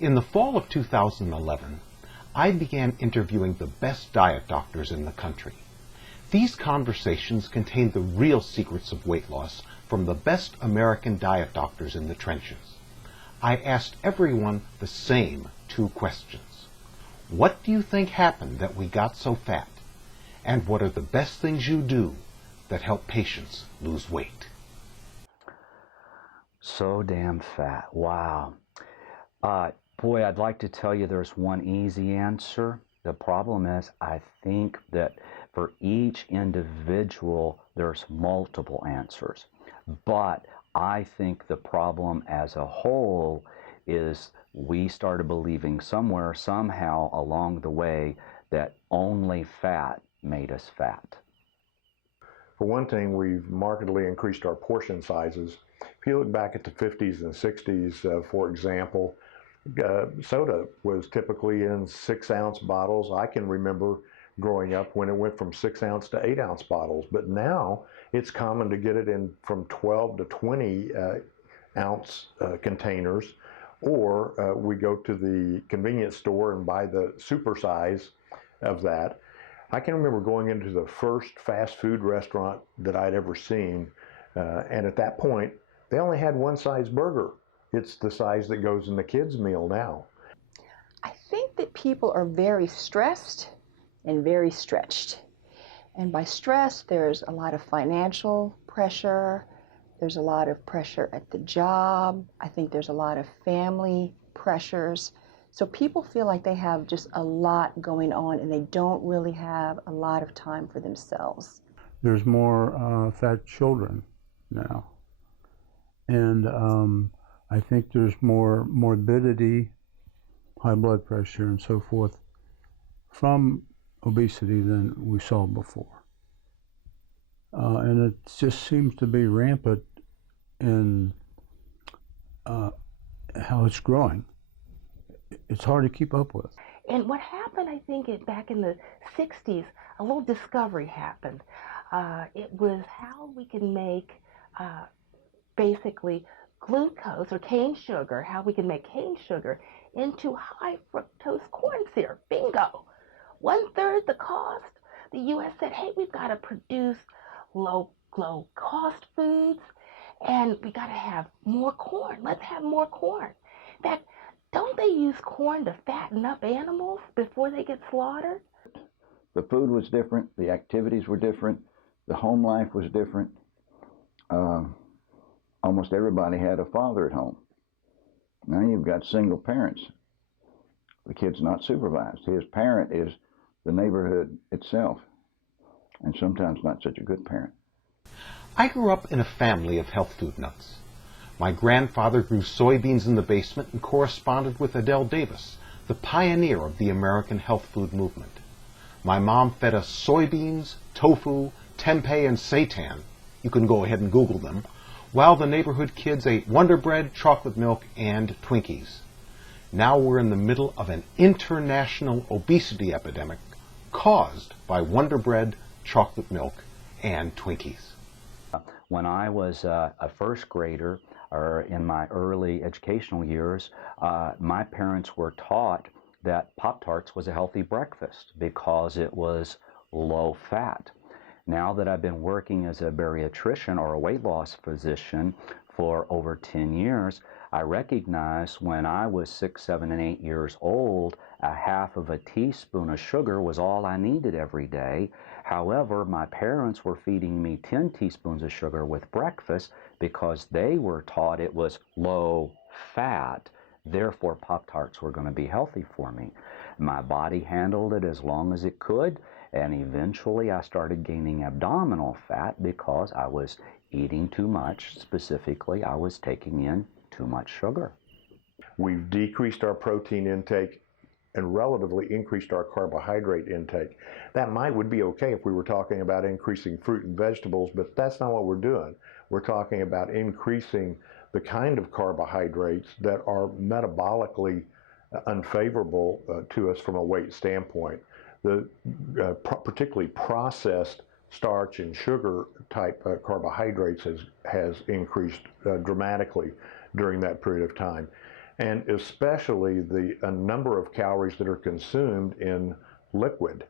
In the fall of 2011, I began interviewing the best diet doctors in the country. These conversations contained the real secrets of weight loss from the best American diet doctors in the trenches. I asked everyone the same two questions. What do you think happened that we got so fat? And what are the best things you do that help patients lose weight? So damn fat. Wow. Boy, I'd like to tell you there's one easy answer. The problem is, I think that for each individual, there's multiple answers. But I think the problem as a whole is we started believing somewhere, somehow along the way, that only fat made us fat. For one thing, we've markedly increased our portion sizes. If you look back at the 50s and 60s, for example, soda was typically in 6-ounce bottles. I can remember growing up when it went from 6-ounce to 8-ounce bottles, but now it's common to get it in from 12 to 20 ounce containers, or we go to the convenience store and buy the super size of that. I can remember going into the first fast food restaurant that I'd ever seen, and at that point, they only had one size burger. It's the size that goes in the kids' meal now. I think that people are very stressed and very stretched. And by stress, there's a lot of financial pressure. There's a lot of pressure at the job. I think there's a lot of family pressures. So people feel like they have just a lot going on and they don't really have a lot of time for themselves. There's more fat children now. And I think there's more morbidity, high blood pressure and so forth from obesity than we saw before. And it just seems to be rampant in how it's growing. It's hard to keep up with. And what happened, I think, back in the 60s, a little discovery happened. It was how we can make basically glucose or cane sugar, how we can make cane sugar into high fructose corn syrup. Bingo! 1/3 the cost. The U.S. said, hey, we've got to produce low cost foods and we got to have more corn. Let's have more corn. In fact, don't they use corn to fatten up animals before they get slaughtered? The food was different, the activities were different, the home life was different. Almost everybody had a father at home. Now you've got single parents. The kid's not supervised. His parent is the neighborhood itself, and sometimes not such a good parent. I grew up in a family of health food nuts. My grandfather grew soybeans in the basement and corresponded with Adele Davis, the pioneer of the American health food movement. My mom fed us soybeans, tofu, tempeh, and seitan. You can go ahead and Google them. While the neighborhood kids ate Wonder Bread, chocolate milk, and Twinkies. Now we're in the middle of an international obesity epidemic caused by Wonder Bread, chocolate milk, and Twinkies. When I was a first grader, or in my early educational years, my parents were taught that Pop-Tarts was a healthy breakfast because it was low fat. Now that I've been working as a bariatrician or a weight loss physician for over 10 years, I recognize when I was 6, 7, and 8 years old, a half of a teaspoon of sugar was all I needed every day. However, my parents were feeding me 10 teaspoons of sugar with breakfast because they were taught it was low fat. Therefore, Pop-Tarts were going to be healthy for me. My body handled it as long as it could, and eventually I started gaining abdominal fat because I was eating too much. Specifically, I was taking in too much sugar. We've decreased our protein intake and relatively increased our carbohydrate intake. That would be okay if we were talking about increasing fruit and vegetables, but that's not what we're doing. We're talking about increasing the kind of carbohydrates that are metabolically unfavorable to us from a weight standpoint. The particularly processed starch and sugar type carbohydrates has increased dramatically during that period of time. and especially the number of calories that are consumed in liquid.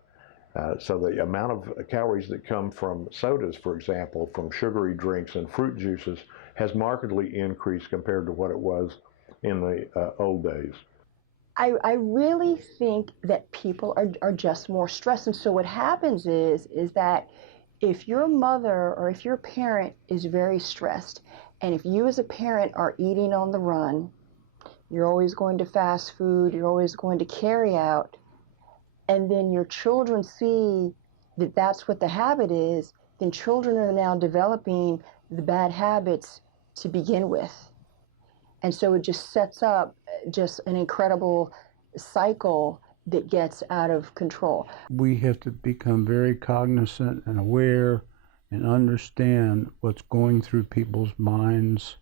So the amount of calories that come from sodas, for example, from sugary drinks and fruit juices, has markedly increased compared to what it was in the old days. I really think that people are just more stressed. And so what happens is that if your mother or if your parent is very stressed, and if you as a parent are eating on the run, you're always going to fast food, you're always going to carry out, and then your children see that that's what the habit is, then children are now developing the bad habits to begin with. And so it just sets up just an incredible cycle that gets out of control. We have to become very cognizant and aware and understand what's going through people's minds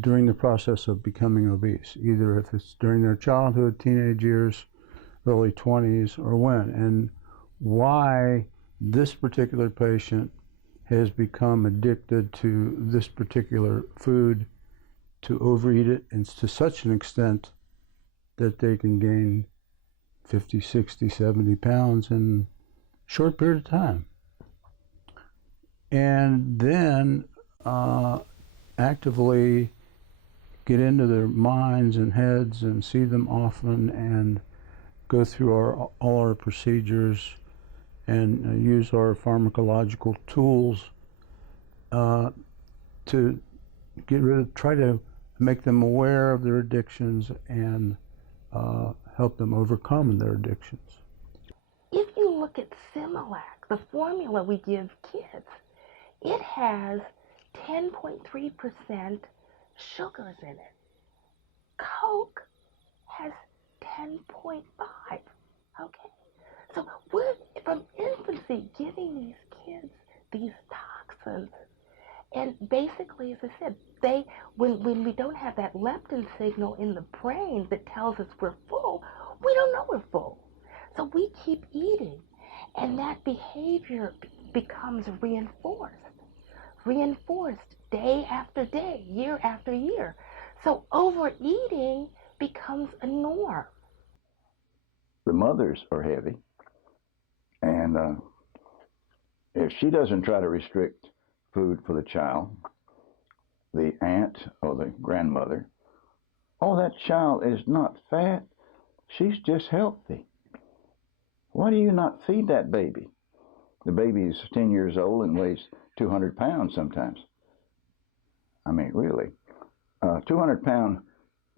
during the process of becoming obese, either if it's during their childhood, teenage years, early 20s, or when, and why this particular patient has become addicted to this particular food, to overeat it, and to such an extent that they can gain 50, 60, 70 pounds in a short period of time. And then actively get into their minds and heads and see them often and go through all our procedures and use our pharmacological tools to try to make them aware of their addictions and help them overcome their addictions. If you look at Similac, the formula we give kids, it has 10.3% sugars in it. Coke has 10.5. Okay? So we're, from infancy, giving these kids these toxins. And basically, as I said, when we don't have that leptin signal in the brain that tells us we're full, we don't know we're full. So we keep eating, and that behavior becomes reinforced day after day, year after year. So overeating becomes a norm. The mothers are heavy, and if she doesn't try to restrict food for the child, the aunt or the grandmother, oh, that child is not fat, she's just healthy. Why do you not feed that baby? The baby is 10 years old and weighs 200 pounds sometimes. I mean, really. 200-pound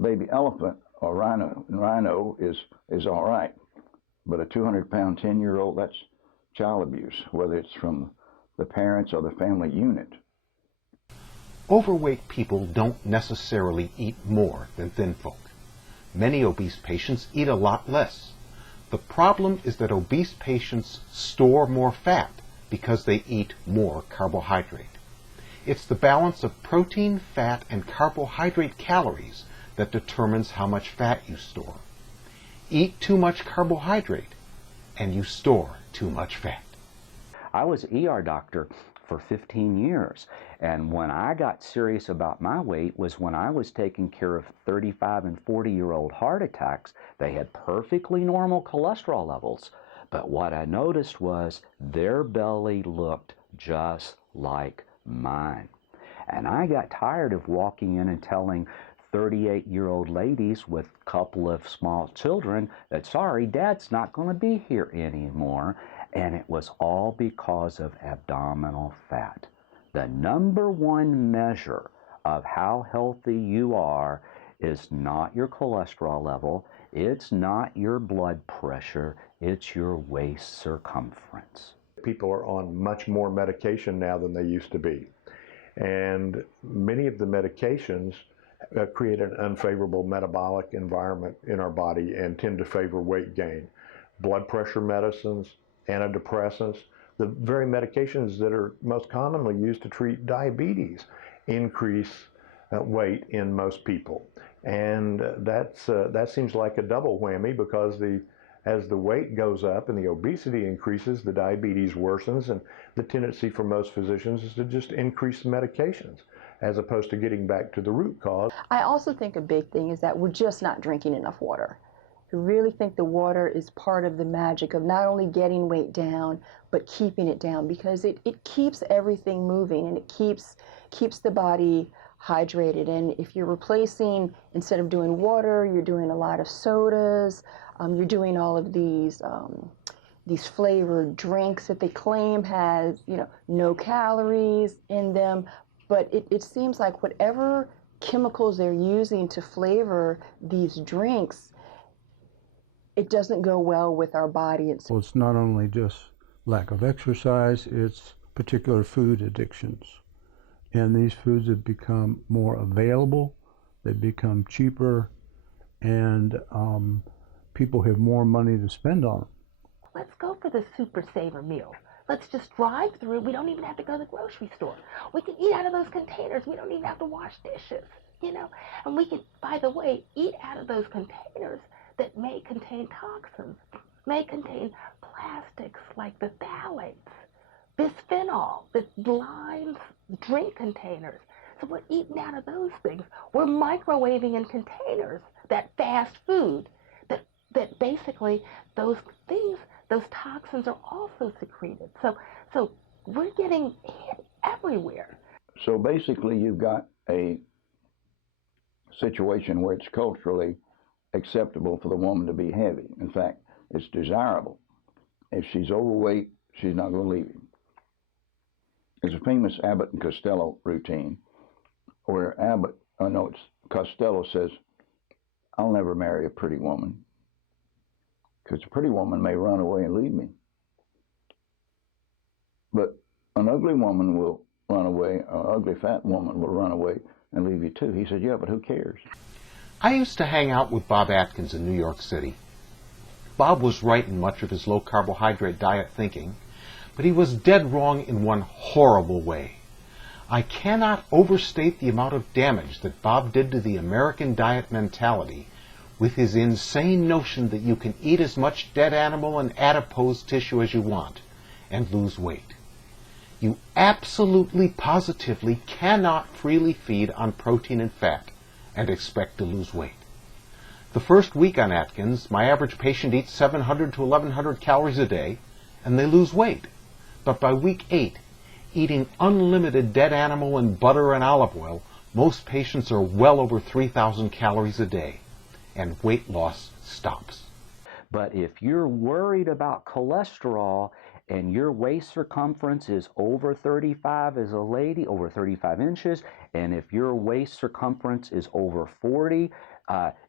baby elephant or rhino is all right. But a 200-pound 10-year-old, that's child abuse, whether it's from the parents or the family unit. Overweight people don't necessarily eat more than thin folk. Many obese patients eat a lot less. The problem is that obese patients store more fat because they eat more carbohydrate. It's the balance of protein, fat, and carbohydrate calories that determines how much fat you store. Eat too much carbohydrate, and you store too much fat. I was an ER doctor for 15 years, and when I got serious about my weight was when I was taking care of 35 and 40-year-old heart attacks. They had perfectly normal cholesterol levels, but what I noticed was their belly looked just like mine. And I got tired of walking in and telling 38-year-old ladies with a couple of small children that, sorry, Dad's not going to be here anymore. And it was all because of abdominal fat. The number one measure of how healthy you are is not your cholesterol level, it's not your blood pressure, it's your waist circumference. People are on much more medication now than they used to be. And many of the medications create an unfavorable metabolic environment in our body and tend to favor weight gain. Blood pressure medicines, antidepressants, the very medications that are most commonly used to treat diabetes increase weight in most people. And that seems like a double whammy, because as the weight goes up and the obesity increases, the diabetes worsens, and the tendency for most physicians is to just increase the medications. as opposed to getting back to the root cause. I also think a big thing is that we're just not drinking enough water. I really think the water is part of the magic of not only getting weight down, but keeping it down, because it keeps everything moving, and it keeps the body hydrated. And if you're replacing, instead of doing water, you're doing a lot of sodas, you're doing all of these flavored drinks that they claim has, no calories in them. But it seems like whatever chemicals they're using to flavor these drinks, it doesn't go well with our body. Well, it's not only just lack of exercise, it's particular food addictions. And these foods have become more available, they become cheaper, and people have more money to spend on them. Let's go for the super saver meal. Let's just drive through. We don't even have to go to the grocery store. We can eat out of those containers. We don't even have to wash dishes, And we can, by the way, eat out of those containers that may contain toxins, may contain plastics like the phthalates, bisphenol that lines drink containers. So we're eating out of those things. We're microwaving in containers that fast food, that basically those things, those toxins are also secreted. So we're getting hit everywhere. So basically you've got a situation where it's culturally acceptable for the woman to be heavy. In fact, it's desirable. If she's overweight, she's not going to leave him. There's a famous Abbott and Costello routine where Costello says, "I'll never marry a pretty woman because a pretty woman may run away and leave me. But an ugly woman will run away, an ugly fat woman will run away and leave you too." He said, "Yeah, but who cares?" I used to hang out with Bob Atkins in New York City. Bob was right in much of his low-carbohydrate diet thinking, but he was dead wrong in one horrible way. I cannot overstate the amount of damage that Bob did to the American diet mentality with his insane notion that you can eat as much dead animal and adipose tissue as you want and lose weight. You absolutely, positively cannot freely feed on protein and fat and expect to lose weight. The first week on Atkins, my average patient eats 700 to 1100 calories a day, and they lose weight. But by week 8, eating unlimited dead animal and butter and olive oil, most patients are well over 3,000 calories a day, and weight loss stops. But if you're worried about cholesterol and your waist circumference is over 35 as a lady, over 35 inches, and if your waist circumference is over 40,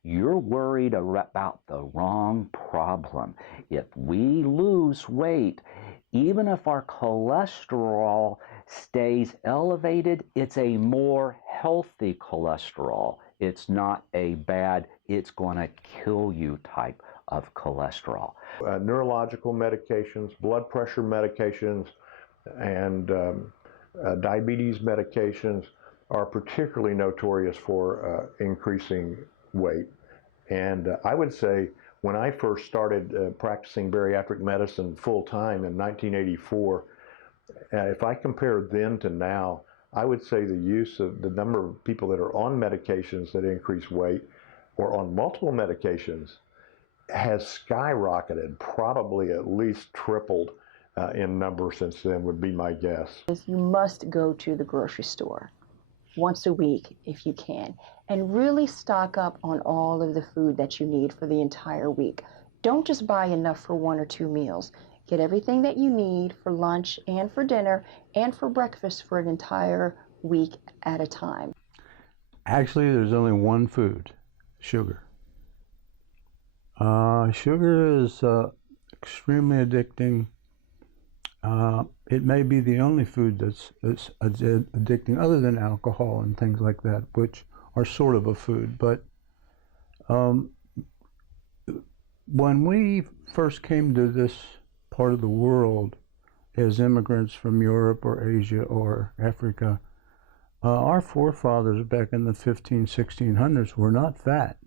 you're worried about the wrong problem. If we lose weight, even if our cholesterol stays elevated, it's a more healthy cholesterol. It's not a bad, it's going to kill you type of cholesterol. Neurological medications, blood pressure medications, and diabetes medications are particularly notorious for increasing weight. And I would say when I first started practicing bariatric medicine full-time in 1984, if I compare then to now, I would say the number of people that are on medications that increase weight or on multiple medications has skyrocketed, probably at least tripled in number since then would be my guess. You must go to the grocery store once a week if you can, and really stock up on all of the food that you need for the entire week. Don't just buy enough for 1 or 2 meals. Get everything that you need for lunch and for dinner and for breakfast for an entire week at a time. Actually, there's only one food: sugar. Sugar is extremely addicting. It may be the only food that's addicting, other than alcohol and things like that, which are sort of a food. But when we first came to this part of the world as immigrants from Europe or Asia or Africa, our forefathers back in the 1600s were not fat.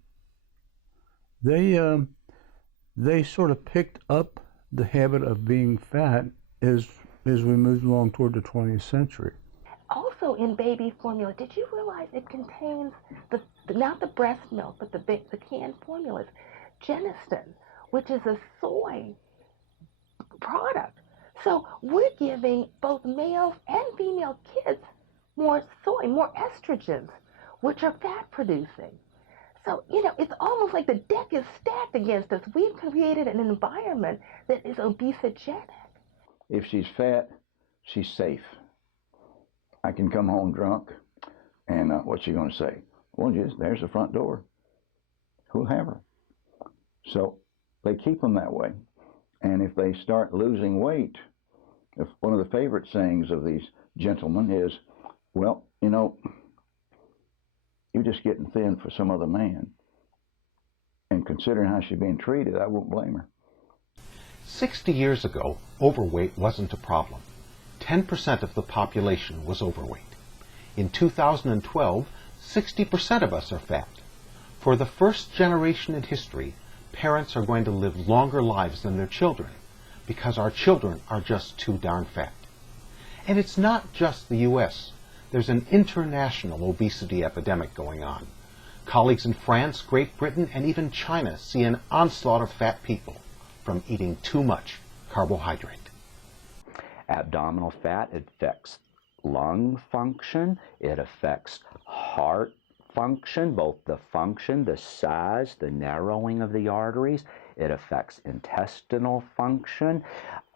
They sort of picked up the habit of being fat as we moved along toward the 20th century. Also, also in baby formula, did you realize it contains not the breast milk, but the canned formulas, Geniston, which is a soy product. So we're giving both male and female kids more soy, more estrogens, which are fat producing. So, it's almost like the deck is stacked against us. We've created an environment that is obesogenic. If she's fat, she's safe. I can come home drunk, and what's she going to say? Well, just there's the front door. Who'll have her? So they keep them that way. And if they start losing weight, if one of the favorite sayings of these gentlemen is, well, you're just getting thin for some other man. And considering how she's being treated, I won't blame her. 60 years ago, overweight wasn't a problem. 10% of the population was overweight. In 2012, 60% of us are fat. For the first generation in history, parents are going to live longer lives than their children because our children are just too darn fat. And it's not just the U.S. There's an international obesity epidemic going on. Colleagues in France, Great Britain, and even China see an onslaught of fat people from eating too much carbohydrate. Abdominal fat affects lung function, it affects heart function, both the function, the size, the narrowing of the arteries. It affects intestinal function,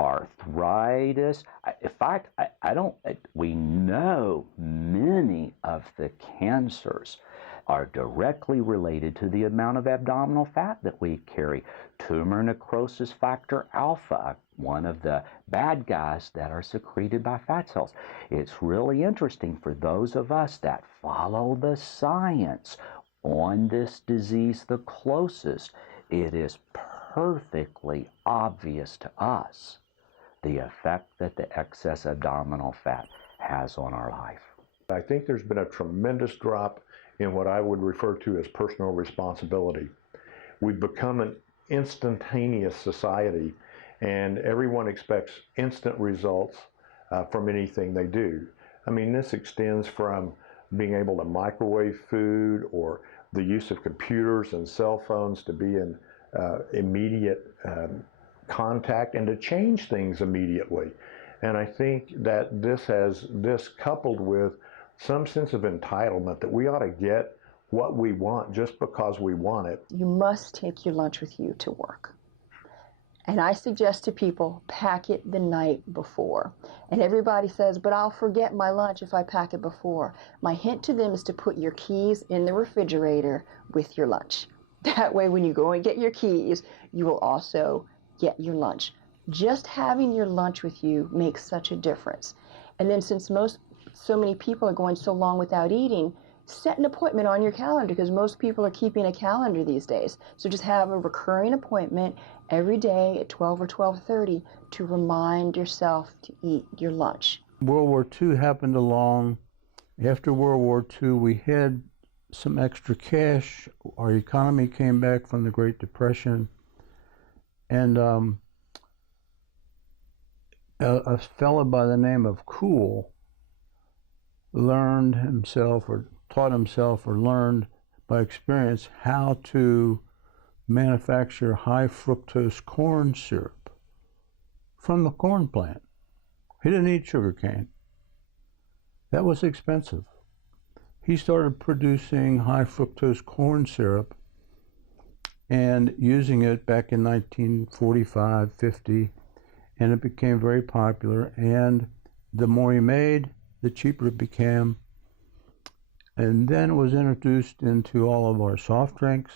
arthritis. In fact, we know many of the cancers are directly related to the amount of abdominal fat that we carry. Tumor necrosis factor alpha, one of the bad guys that are secreted by fat cells. It's really interesting for those of us that follow the science on this disease the closest. It is perfectly obvious to us the effect that the excess abdominal fat has on our life. I think there's been a tremendous drop in what I would refer to as personal responsibility. We've become an instantaneous society, and everyone expects instant results from anything they do. I mean, this extends from being able to microwave food or the use of computers and cell phones to be in immediate contact and to change things immediately. And I think that this coupled with some sense of entitlement that we ought to get what we want just because we want it. You must take your lunch with you to work. And I suggest to people, pack it the night before. And everybody says, but I'll forget my lunch if I pack it before. My hint to them is to put your keys in the refrigerator with your lunch. That way, when you go and get your keys, you will also get your lunch. Just having your lunch with you makes such a difference. And then since so many people are going so long without eating, set an appointment on your calendar because most people are keeping a calendar these days. So just have a recurring appointment every day at 12 or 12:30 to remind yourself to eat your lunch. World War II happened along. After World War II, we had some extra cash. Our economy came back from the Great Depression. And a fellow by the name of Cool learned himself or taught himself or learned by experience how to manufacture high fructose corn syrup from the corn plant. He didn't eat sugar cane. That was expensive. He started producing high fructose corn syrup and using it back in 1945, 50, and it became very popular. And the more he made, the cheaper it became. And then it was introduced into all of our soft drinks,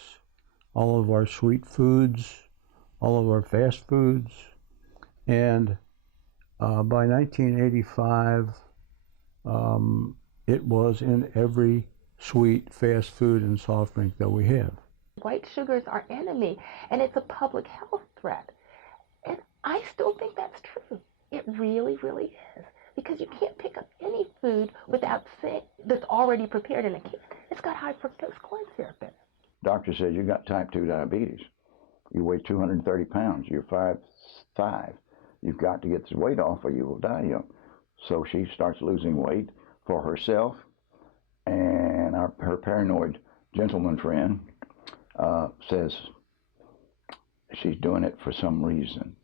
all of our sweet foods, all of our fast foods. And by 1985, it was in every sweet fast food and soft drink that we have. White sugar is our enemy, and it's a public health threat. And I still think that's true. It really, really is. Because you can't pick up any food without that's already prepared in a can. It's got high fructose corn syrup in it. Doctor says you got type 2 diabetes. You weigh 230 pounds. You're 5'5". You've got to get this weight off or you will die young. So she starts losing weight. for herself, and her paranoid gentleman friend says she's doing it for some reason.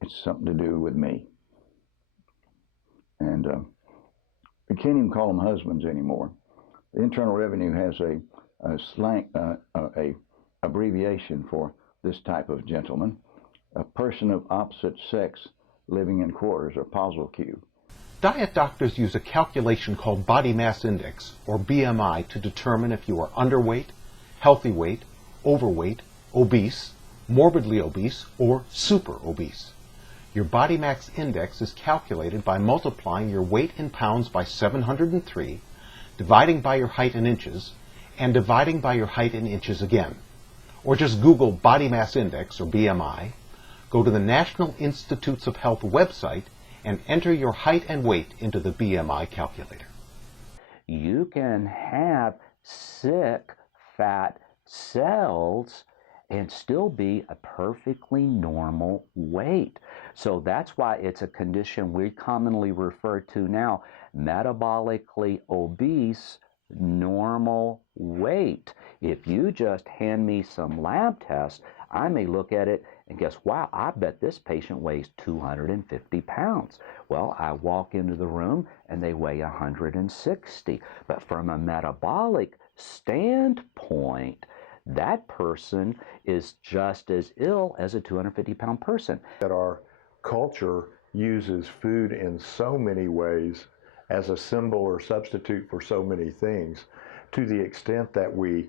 It's something to do with me. And we can't even call them husbands anymore. The Internal Revenue has a slang, abbreviation for this type of gentleman, a person of opposite sex living in quarters, or puzzle cube. Diet doctors use a calculation called body mass index, or BMI, to determine if you are underweight, healthy weight, overweight, obese, morbidly obese, or super obese. Your body mass index is calculated by multiplying your weight in pounds by 703, dividing by your height in inches, and dividing by your height in inches again. Or just Google body mass index, or BMI, go to the National Institutes of Health website, and enter your height and weight into the BMI calculator. You can have sick fat cells and still be a perfectly normal weight. So that's why it's a condition we commonly refer to now, metabolically obese, normal weight. If you just hand me some lab tests, I may look at it and guess, wow, I bet this patient weighs 250 pounds. Well, I walk into the room and they weigh 160. But from a metabolic standpoint, that person is just as ill as a 250-pound person. That our culture uses food in so many ways as a symbol or substitute for so many things, to the extent that we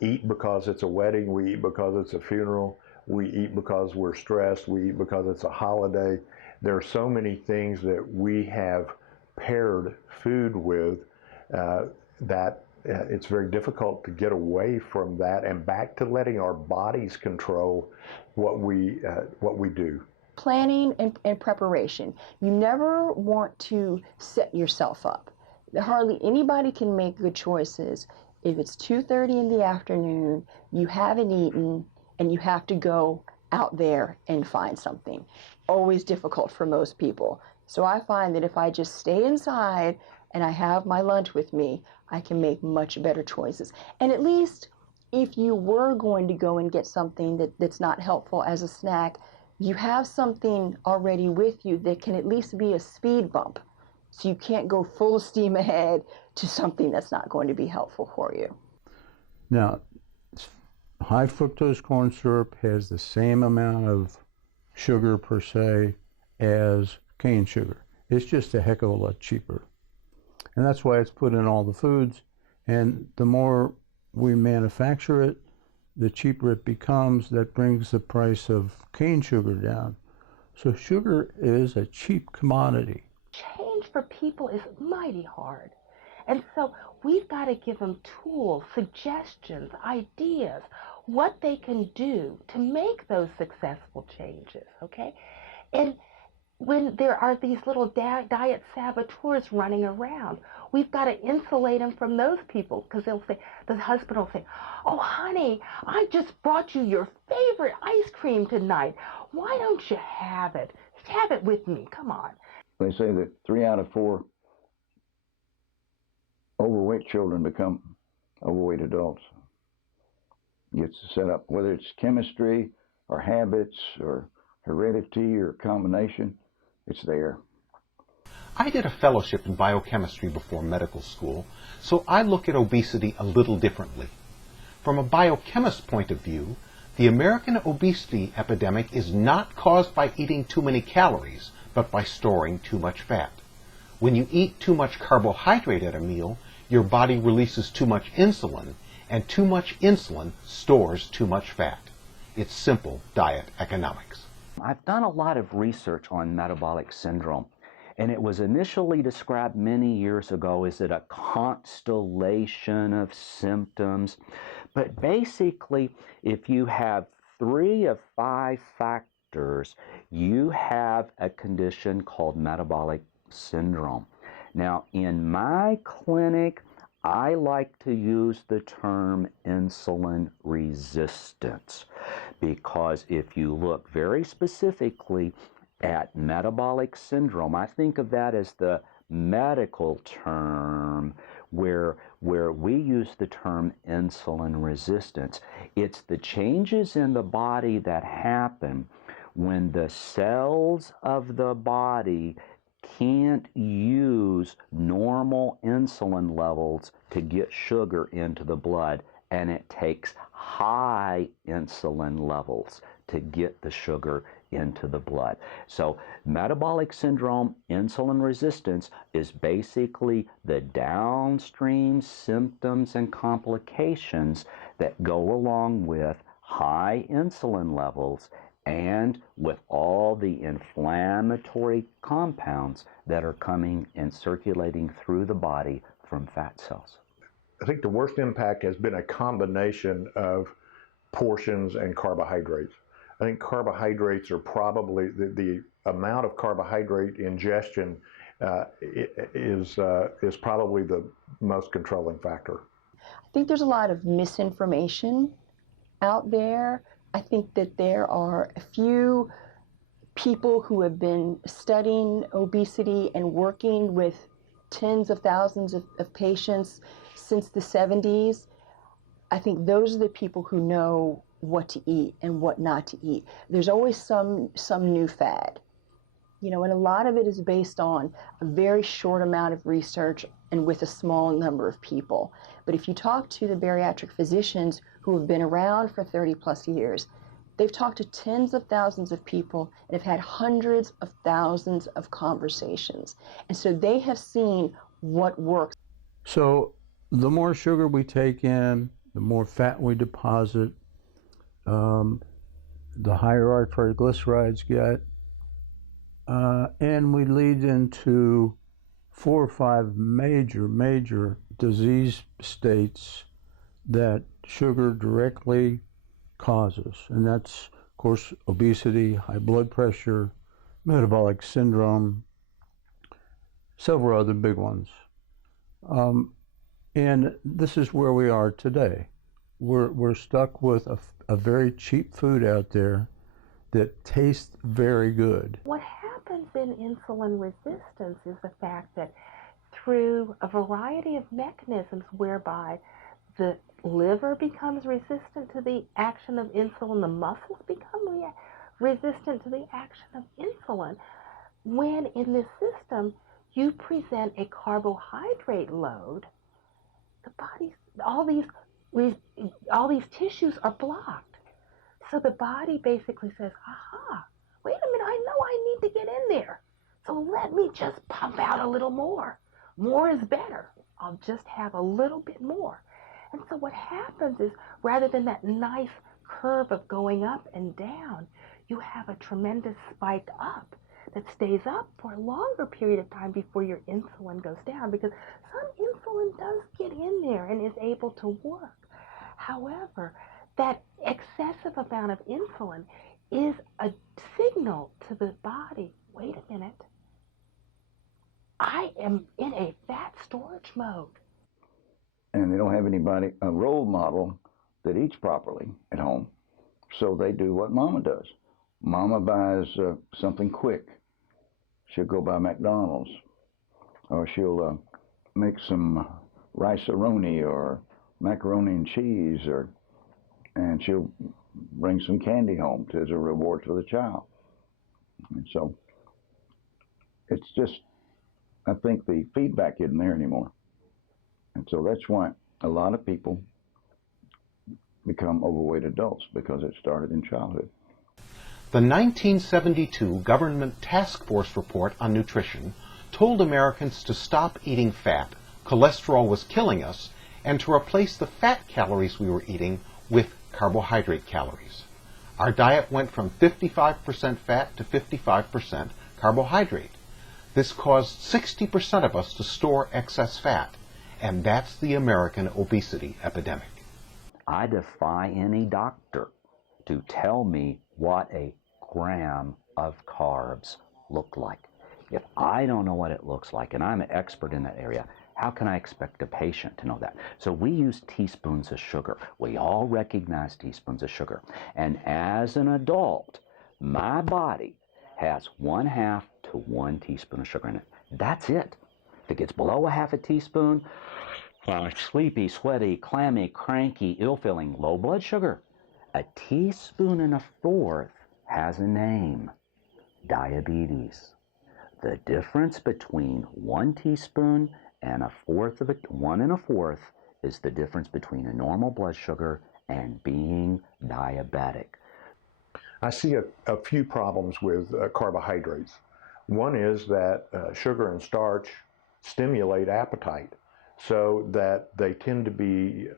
eat because it's a wedding, we eat because it's a funeral, we eat because we're stressed, we eat because it's a holiday. There are so many things that we have paired food with that it's very difficult to get away from that and back to letting our bodies control what we do. Planning and preparation. You never want to set yourself up. Hardly anybody can make good choices if it's 2:30 in the afternoon, you haven't eaten, and you have to go out there and find something. Always difficult for most people. So I find that if I just stay inside and I have my lunch with me, I can make much better choices. And at least if you were going to go and get something that's not helpful as a snack, you have something already with you that can at least be a speed bump. So you can't go full steam ahead to something that's not going to be helpful for you. Now, high fructose corn syrup has the same amount of sugar per se as cane sugar. It's just a heck of a lot cheaper. And that's why it's put in all the foods. And the more we manufacture it, the cheaper it becomes. That brings the price of cane sugar down. So sugar is a cheap commodity. Change for people is mighty hard. And so we've got to give them tools, suggestions, ideas, what they can do to make those successful changes, okay? And when there are these little diet saboteurs running around, we've got to insulate them from those people, because they'll say, the husband will say, oh, honey, I just brought you your favorite ice cream tonight. Why don't you have it? Have it with me. Come on. They say that 3 out of 4 overweight children become overweight adults. It's set up, whether it's chemistry or habits or heredity or combination, it's there. I did a fellowship in biochemistry before medical school, so I look at obesity a little differently. From a biochemist point of view, the American obesity epidemic is not caused by eating too many calories, but by storing too much fat. When you eat too much carbohydrate at a meal, your body releases too much insulin, and too much insulin stores too much fat. It's simple diet economics. I've done a lot of research on metabolic syndrome, and it was initially described many years ago as a constellation of symptoms. But basically, if you have 3 of 5 factors, you have a condition called metabolic syndrome. Now, in my clinic, I like to use the term insulin resistance, because if you look very specifically at metabolic syndrome, I think of that as the medical term where we use the term insulin resistance. It's the changes in the body that happen when the cells of the body can't use normal insulin levels to get sugar into the blood, and it takes high insulin levels to get the sugar into the blood. So metabolic syndrome, insulin resistance, is basically the downstream symptoms and complications that go along with high insulin levels and with all the inflammatory compounds that are coming and circulating through the body from fat cells. I think the worst impact has been a combination of portions and carbohydrates. I think carbohydrates are probably the amount of carbohydrate ingestion is probably the most controlling factor. I think there's a lot of misinformation out there. I think that there are a few people who have been studying obesity and working with tens of thousands of patients since the 70s. I think those are the people who know what to eat and what not to eat. There's always some new fad, you know, and a lot of it is based on a very short amount of research and with a small number of people. But if you talk to the bariatric physicians who have been around for 30 plus years, they've talked to tens of thousands of people and have had hundreds of thousands of conversations. And so they have seen what works. So the more sugar we take in, the more fat we deposit, the higher our triglycerides get, and we lead into 4 or 5 major disease states that sugar directly causes. And that's, of course, obesity, high blood pressure, metabolic syndrome, several other big ones. And this is where we are today. We're stuck with a very cheap food out there that tastes very good. What happens in insulin resistance is the fact that through a variety of mechanisms whereby the liver becomes resistant to the action of insulin, the muscles become resistant to the action of insulin, when in this system you present a carbohydrate load, the body's, all these tissues are blocked. So the body basically says, aha, wait a minute, I know I need to get in there. So let me just pump out a little more. More is better. I'll just have a little bit more. And so what happens is, rather than that nice curve of going up and down, you have a tremendous spike up that stays up for a longer period of time before your insulin goes down, because some insulin does get in there and is able to work. However, that excessive amount of insulin is a signal to the body, wait a minute, I am in a fat storage mode. And they don't have anybody, a role model that eats properly at home. So they do what Mama does. Mama buys something quick. She'll go buy McDonald's, or she'll make some rice-a-roni or macaroni and cheese, and she'll bring some candy home as a reward for the child. And so it's just, I think the feedback isn't there anymore. And so that's why a lot of people become overweight adults, because it started in childhood. The 1972 Government Task Force Report on Nutrition told Americans to stop eating fat, cholesterol was killing us, and to replace the fat calories we were eating with carbohydrate calories. Our diet went from 55% fat to 55% carbohydrate. This caused 60% of us to store excess fat, and that's the American obesity epidemic. I defy any doctor to tell me what a gram of carbs look like. If I don't know what it looks like, and I'm an expert in that area, how can I expect a patient to know that? So we use teaspoons of sugar. We all recognize teaspoons of sugar. And as an adult, my body has 1/2 to 1 teaspoon of sugar in it. That's it. If it gets below a half a teaspoon, sleepy, sweaty, clammy, cranky, ill-feeling, low blood sugar. A teaspoon and a fourth has a name: diabetes. The difference between 1 teaspoon and a fourth of 1 and a fourth is the difference between a normal blood sugar and being diabetic. I see a few problems with carbohydrates. One is that sugar and starch stimulate appetite, so that they tend to be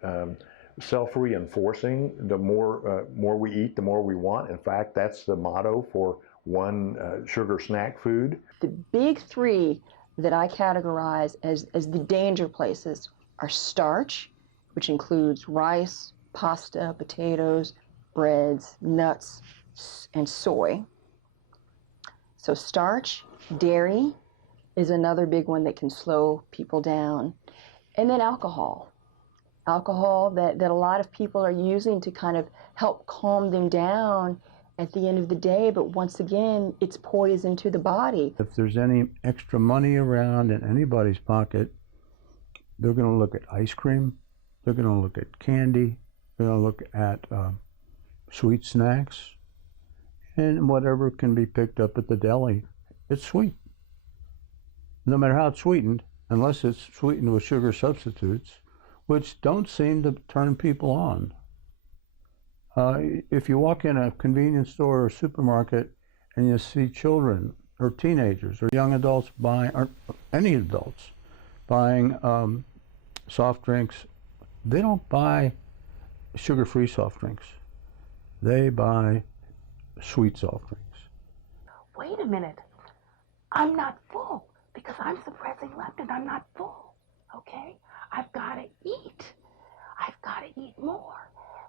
self-reinforcing. The more we eat, the more we want. In fact, that's the motto for one sugar snack food. The big three that I categorize as the danger places are starch, which includes rice, pasta, potatoes, breads, nuts, and soy. So starch, dairy is another big one that can slow people down. And then alcohol. Alcohol that a lot of people are using to kind of help calm them down at the end of the day, but once again, it's poison to the body. If there's any extra money around in anybody's pocket, they're going to look at ice cream, they're going to look at candy, they're going to look at sweet snacks, and whatever can be picked up at the deli. It's sweet. No matter how it's sweetened, unless it's sweetened with sugar substitutes, which don't seem to turn people on. If you walk in a convenience store or supermarket and you see children or teenagers or young adults buying, or any adults buying soft drinks, they don't buy sugar-free soft drinks. They buy sweet soft drinks. Wait a minute. I'm not full because I'm suppressing leptin. I'm not full, okay? I've got to eat. I've got to eat more.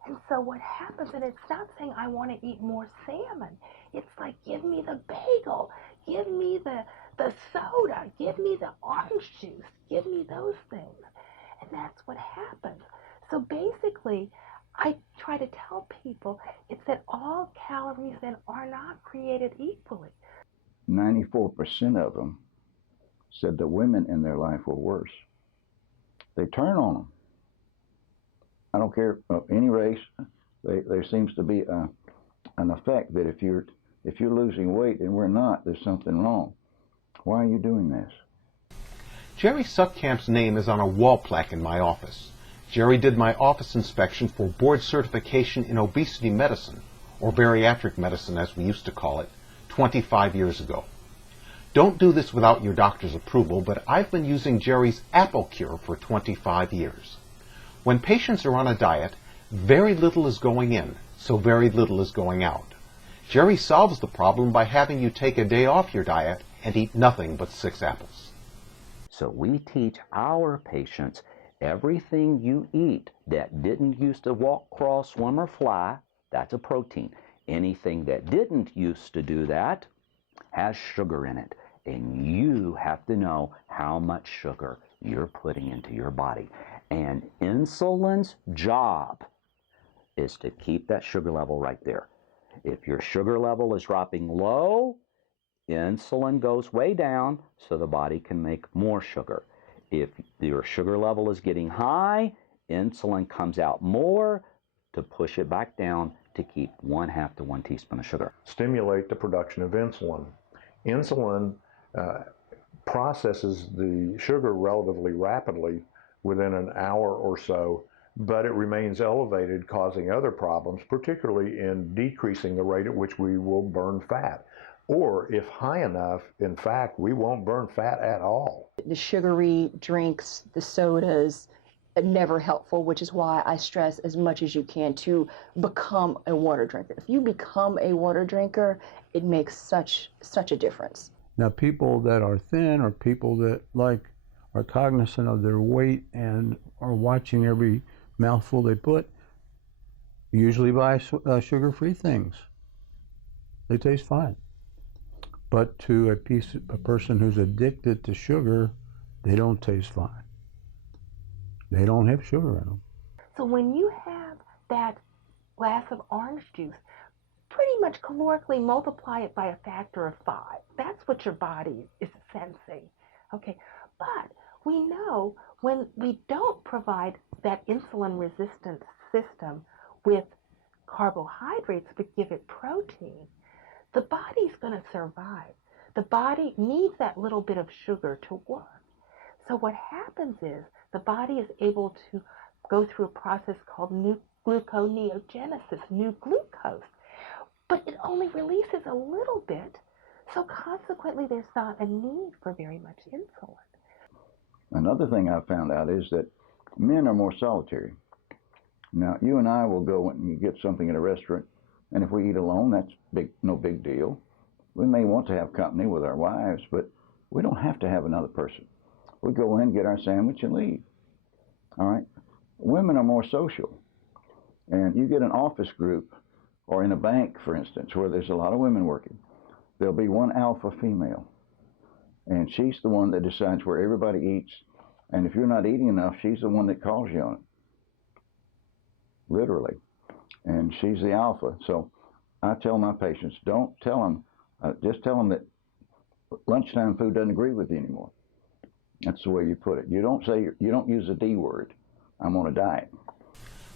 And so what happens, and it's not saying I want to eat more salmon. It's like, give me the bagel, give me the soda, give me the orange juice, give me those things. And that's what happens. So basically, I try to tell people it's that all calories then are not created equally. 94% of them said that women in their life were worse. They turn on them. I don't care any race. There seems to be an effect that if you're losing weight and we're not, there's something wrong. Why are you doing this? Jerry Suckamp's name is on a wall plaque in my office. Jerry did my office inspection for board certification in obesity medicine, or bariatric medicine as we used to call it, 25 years ago. Don't do this without your doctor's approval, but I've been using Jerry's Apple Cure for 25 years. When patients are on a diet, very little is going in, so very little is going out. Jerry solves the problem by having you take a day off your diet and eat nothing but 6 apples. So we teach our patients everything you eat that didn't used to walk, crawl, swim, or fly, that's a protein. Anything that didn't used to do that has sugar in it. And you have to know how much sugar you're putting into your body. And insulin's job is to keep that sugar level right there. If your sugar level is dropping low, insulin goes way down so the body can make more sugar. If your sugar level is getting high, insulin comes out more to push it back down to keep 1/2 to 1 teaspoon of sugar. Stimulate the production of insulin. Insulin processes the sugar relatively rapidly within an hour or so, but it remains elevated, causing other problems, particularly in decreasing the rate at which we will burn fat. Or if high enough, in fact, we won't burn fat at all. The sugary drinks, the sodas, are never helpful, which is why I stress as much as you can to become a water drinker. If you become a water drinker, it makes such a difference. Now, people that are thin or people that are cognizant of their weight and are watching every mouthful they put usually buy sugar-free things. They taste fine. But to a person who's addicted to sugar, they don't taste fine. They don't have sugar in them. So when you have that glass of orange juice, pretty much calorically multiply it by a factor of 5. That's what your body is sensing. Okay, But we know when we don't provide that insulin resistant system with carbohydrates but give it protein, the body's going to survive. The body needs that little bit of sugar to work. So what happens is the body is able to go through a process called new gluconeogenesis, new glucose, but it only releases a little bit, so consequently there's not a need for very much insulin. Another thing I found out is that men are more solitary. Now, you and I will go and get something at a restaurant, and if we eat alone, that's no big deal. We may want to have company with our wives, but we don't have to have another person. We go in, get our sandwich, and leave. All right? Women are more social. And you get an office group, or in a bank, for instance, where there's a lot of women working. There'll be one alpha female, and she's the one that decides where everybody eats. And if you're not eating enough, she's the one that calls you on it. Literally. And she's the alpha. So I tell my patients, don't tell them, just tell them that lunchtime food doesn't agree with you anymore. That's the way you put it. You don't use the D word. I'm on a diet.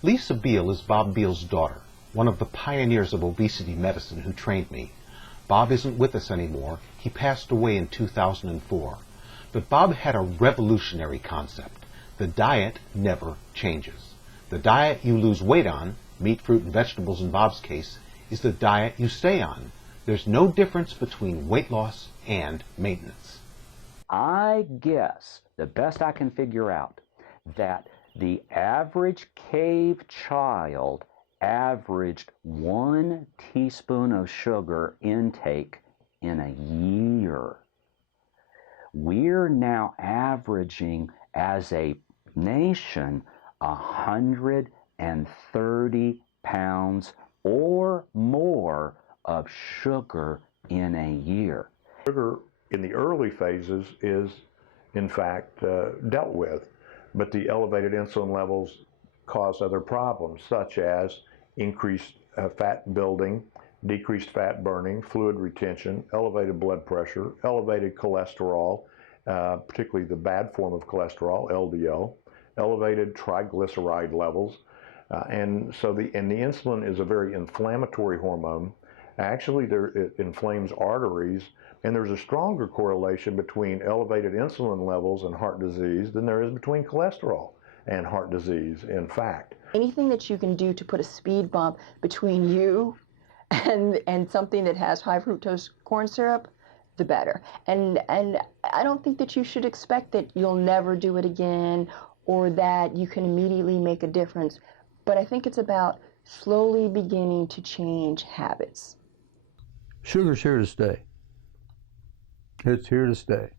Lisa Beal is Bob Beal's daughter, one of the pioneers of obesity medicine who trained me. Bob isn't with us anymore. He passed away in 2004. But Bob had a revolutionary concept. The diet never changes. The diet you lose weight on, meat, fruit, and vegetables in Bob's case, is the diet you stay on. There's no difference between weight loss and maintenance. I guess, the best I can figure out, that the average cave child averaged 1 teaspoon of sugar intake in a year. We're now averaging, as a nation, 130 pounds or more of sugar in a year. Sugar in the early phases is, in fact, dealt with, but the elevated insulin levels cause other problems, such as increased fat building, decreased fat burning, fluid retention, elevated blood pressure, elevated cholesterol, particularly the bad form of cholesterol, LDL, elevated triglyceride levels, and the insulin is a very inflammatory hormone. Actually, it inflames arteries, and there's a stronger correlation between elevated insulin levels and heart disease than there is between cholesterol and heart disease, in fact. Anything that you can do to put a speed bump between you and something that has high fructose corn syrup, the better. And I don't think that you should expect that you'll never do it again or that you can immediately make a difference. But I think it's about slowly beginning to change habits. Sugar's here to stay. It's here to stay.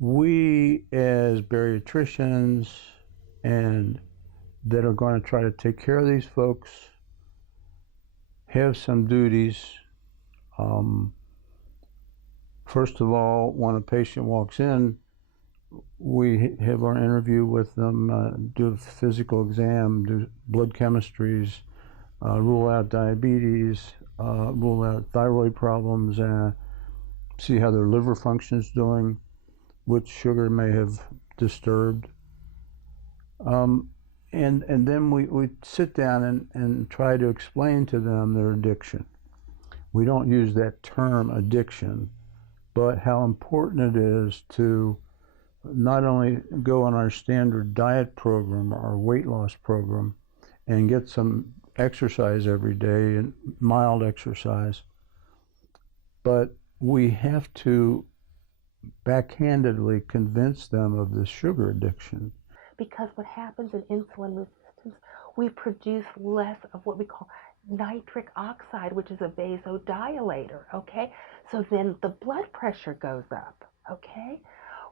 We as bariatricians and that are going to try to take care of these folks have some duties. First of all, when a patient walks in, we have our interview with them, do a physical exam, do blood chemistries, rule out diabetes, rule out thyroid problems, see how their liver function is doing, which sugar may have disturbed. And then we sit down and try to explain to them their addiction. We don't use that term addiction, but how important it is to not only go on our standard diet program, our weight loss program, and get some exercise every day, and mild exercise, but we have to backhandedly convince them of the sugar addiction. Because what happens in insulin resistance, we produce less of what we call nitric oxide, which is a vasodilator, okay? So then the blood pressure goes up, okay?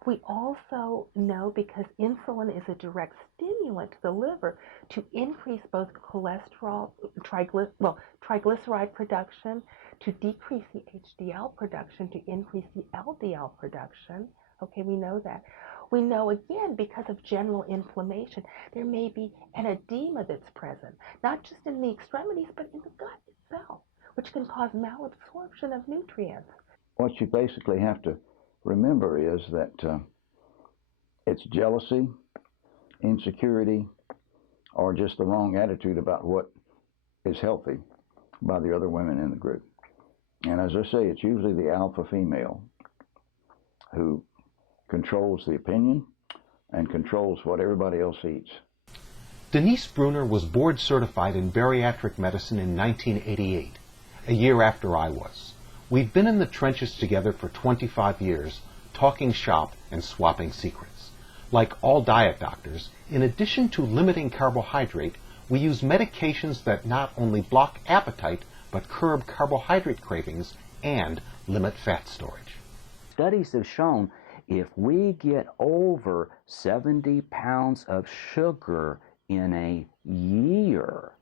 We also know, because insulin is a direct stimulant to the liver, to increase both cholesterol, triglyceride production, to decrease the HDL production, to increase the LDL production. Okay, we know that. We know, again, because of general inflammation, there may be an edema that's present, not just in the extremities, but in the gut itself, which can cause malabsorption of nutrients. What you basically have to remember is that it's jealousy, insecurity, or just the wrong attitude about what is healthy by the other women in the group. And as I say, it's usually the alpha female who controls the opinion and controls what everybody else eats. Denise Bruner was board certified in bariatric medicine in 1988, a year after I was. We've been in the trenches together for 25 years, talking shop and swapping secrets. Like all diet doctors, in addition to limiting carbohydrate, we use medications that not only block appetite, but curb carbohydrate cravings and limit fat storage. Studies have shown if we get over 70 pounds of sugar in a year,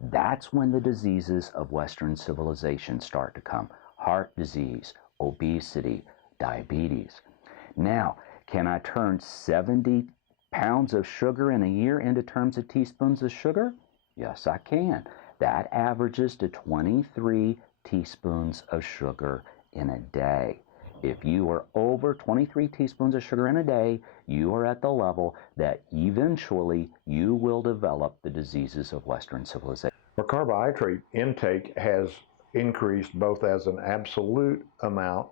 that's when the diseases of Western civilization start to come. Heart disease, obesity, diabetes. Now, can I turn 70 pounds of sugar in a year into terms of teaspoons of sugar? Yes, I can. That averages to 23 teaspoons of sugar in a day. If you are over 23 teaspoons of sugar in a day, you are at the level that eventually you will develop the diseases of Western civilization. Our carbohydrate intake has increased both as an absolute amount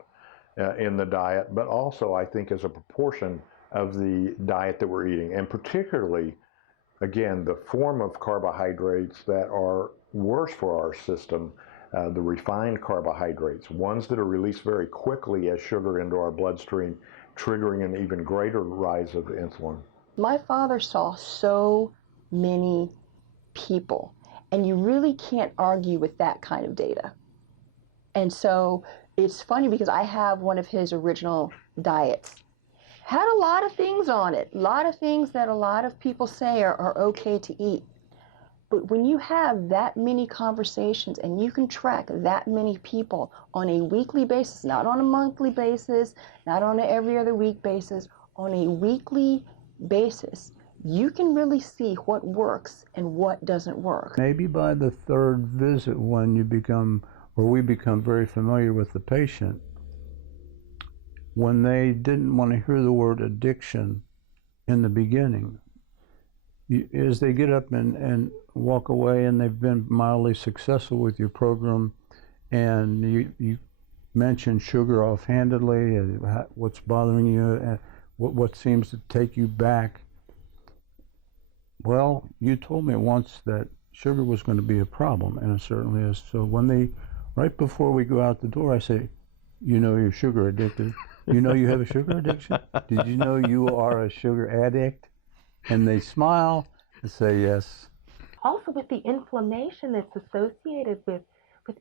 in the diet, but also I think as a proportion of the diet that we're eating, and particularly, again, the form of carbohydrates that are worse for our system, the refined carbohydrates, ones that are released very quickly as sugar into our bloodstream, triggering an even greater rise of insulin. My father saw so many people, and you really can't argue with that kind of data. And so it's funny because I have one of his original diets. Had a lot of things on it, a lot of things that a lot of people say are okay to eat. But when you have that many conversations and you can track that many people on a weekly basis, not on a monthly basis, not on an every other week basis, on a weekly basis, you can really see what works and what doesn't work. Maybe by the third visit, when you become, or we become very familiar with the patient, when they didn't want to hear the word addiction in the beginning, as they get up and walk away and they've been mildly successful with your program, and you mention sugar offhandedly, what's bothering you, and what seems to take you back. Well, you told me once that sugar was going to be a problem, and it certainly is. So when they, right before we go out the door, I say, you know you're sugar addicted. You know you have a sugar addiction? Did you know you are a sugar addict? And they smile and say yes. Also, with the inflammation that's associated with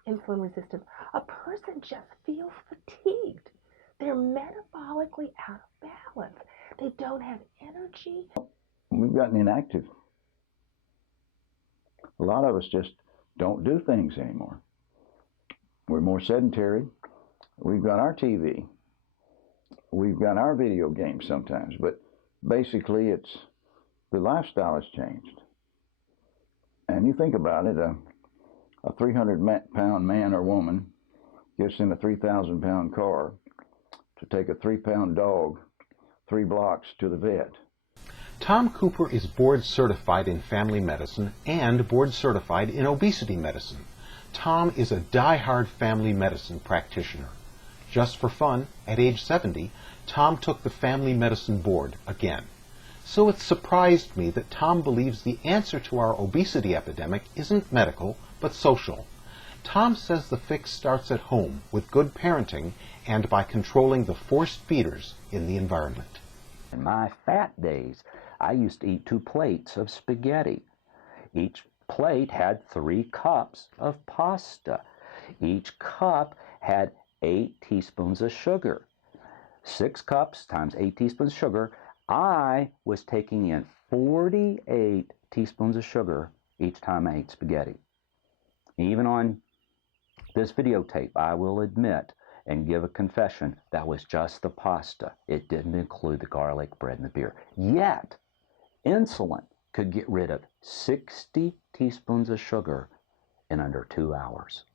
insulin resistance, a person just feels fatigued. They're metabolically out of balance. They don't have energy. We've gotten inactive. A lot of us just don't do things anymore. We're more sedentary. We've got our TV. We've got our video games sometimes, but basically it's the lifestyle has changed. And you think about it, a 300-pound man or woman gets in a 3,000-pound car to take a 3-pound dog 3 blocks to the vet. Tom Cooper is board certified in family medicine and board certified in obesity medicine. Tom is a die-hard family medicine practitioner. Just for fun, at age 70, Tom took the family medicine board again. So it surprised me that Tom believes the answer to our obesity epidemic isn't medical, but social. Tom says the fix starts at home with good parenting and by controlling the forced feeders in the environment. In my fat days, I used to eat 2 plates of spaghetti. Each plate had 3 cups of pasta. Each cup had 8 teaspoons of sugar. 6 cups times 8 teaspoons of sugar. I was taking in 48 teaspoons of sugar each time I ate spaghetti. Even on this videotape, I will admit and give a confession, that was just the pasta. It didn't include the garlic bread and the beer. Yet, insulin could get rid of 60 teaspoons of sugar in under 2 hours.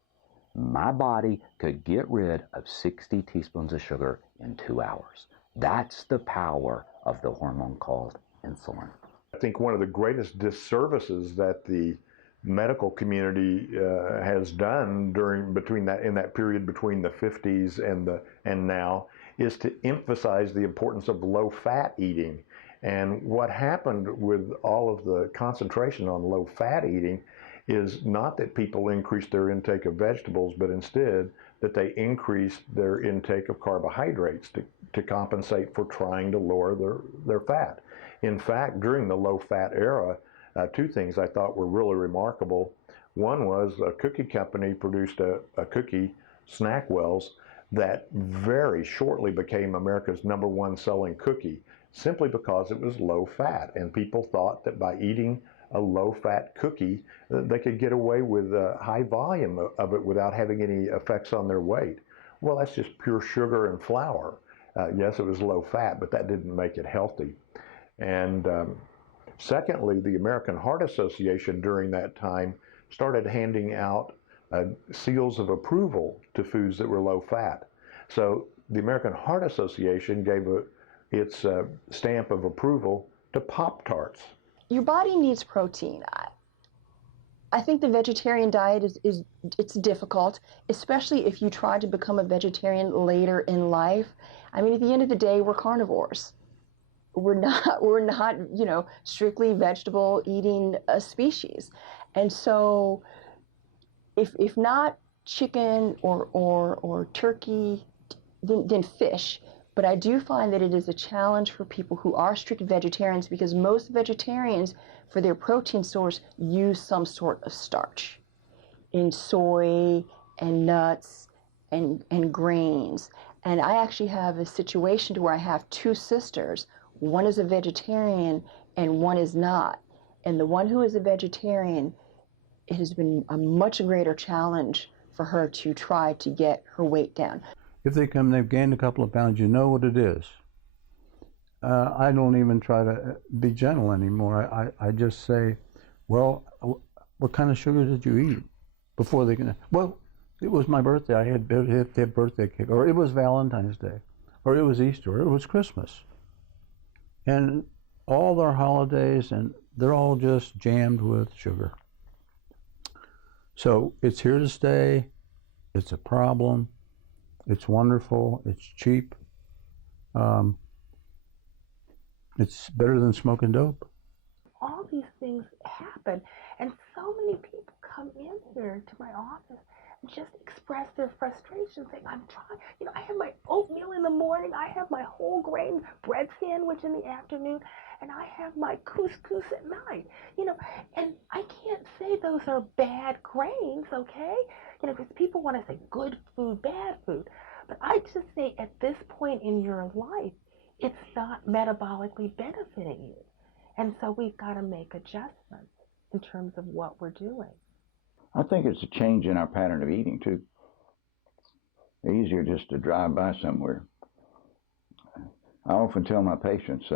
My body could get rid of 60 teaspoons of sugar in 2 hours. That's the power of the hormone called insulin. I think one of the greatest disservices that the medical community has done in that period between the 50s and now is to emphasize the importance of low-fat eating. And what happened with all of the concentration on low-fat eating is not that people increased their intake of vegetables, but instead that they increased their intake of carbohydrates to compensate for trying to lower their fat. In fact, during the low-fat era, two things I thought were really remarkable. One was a cookie company produced a cookie, Snackwell's, that very shortly became America's #1 selling cookie, simply because it was low-fat. And people thought that by eating a low-fat cookie, they could get away with a high volume of it without having any effects on their weight. Well, that's just pure sugar and flour. Yes, it was low-fat, but that didn't make it healthy. And secondly, the American Heart Association during that time started handing out seals of approval to foods that were low-fat. So the American Heart Association gave its stamp of approval to Pop-Tarts. Your body needs protein. I think the vegetarian diet it's difficult, especially if you try to become a vegetarian later in life. I mean, at the end of the day, we're carnivores. We're not, strictly vegetable eating species. And so if not chicken or turkey, then fish. But I do find that it is a challenge for people who are strict vegetarians, because most vegetarians, for their protein source, use some sort of starch in soy and nuts and grains. And I actually have a situation to where I have two sisters. One is a vegetarian and one is not. And the one who is a vegetarian, it has been a much greater challenge for her to try to get her weight down. If they come, they've gained a couple of pounds, you know what it is. I don't even try to be gentle anymore. I just say, well, what kind of sugar did you eat before they can? Well, it was my birthday. I had birthday cake, or it was Valentine's Day, or it was Easter, or it was Christmas. And all their holidays, and they're all just jammed with sugar. So it's here to stay. It's a problem. It's wonderful. It's cheap. It's better than smoking dope. All these things happen, and so many people come in here to my office and just express their frustration, saying, I'm trying, I have my oatmeal in the morning, I have my whole grain bread sandwich in the afternoon, and I have my couscous at night, and I can't say those are bad grains, okay? Because people want to say good food, bad food. But I just say at this point in your life, it's not metabolically benefiting you. And so we've got to make adjustments in terms of what we're doing. I think it's a change in our pattern of eating, too. Easier just to drive by somewhere. I often tell my patients,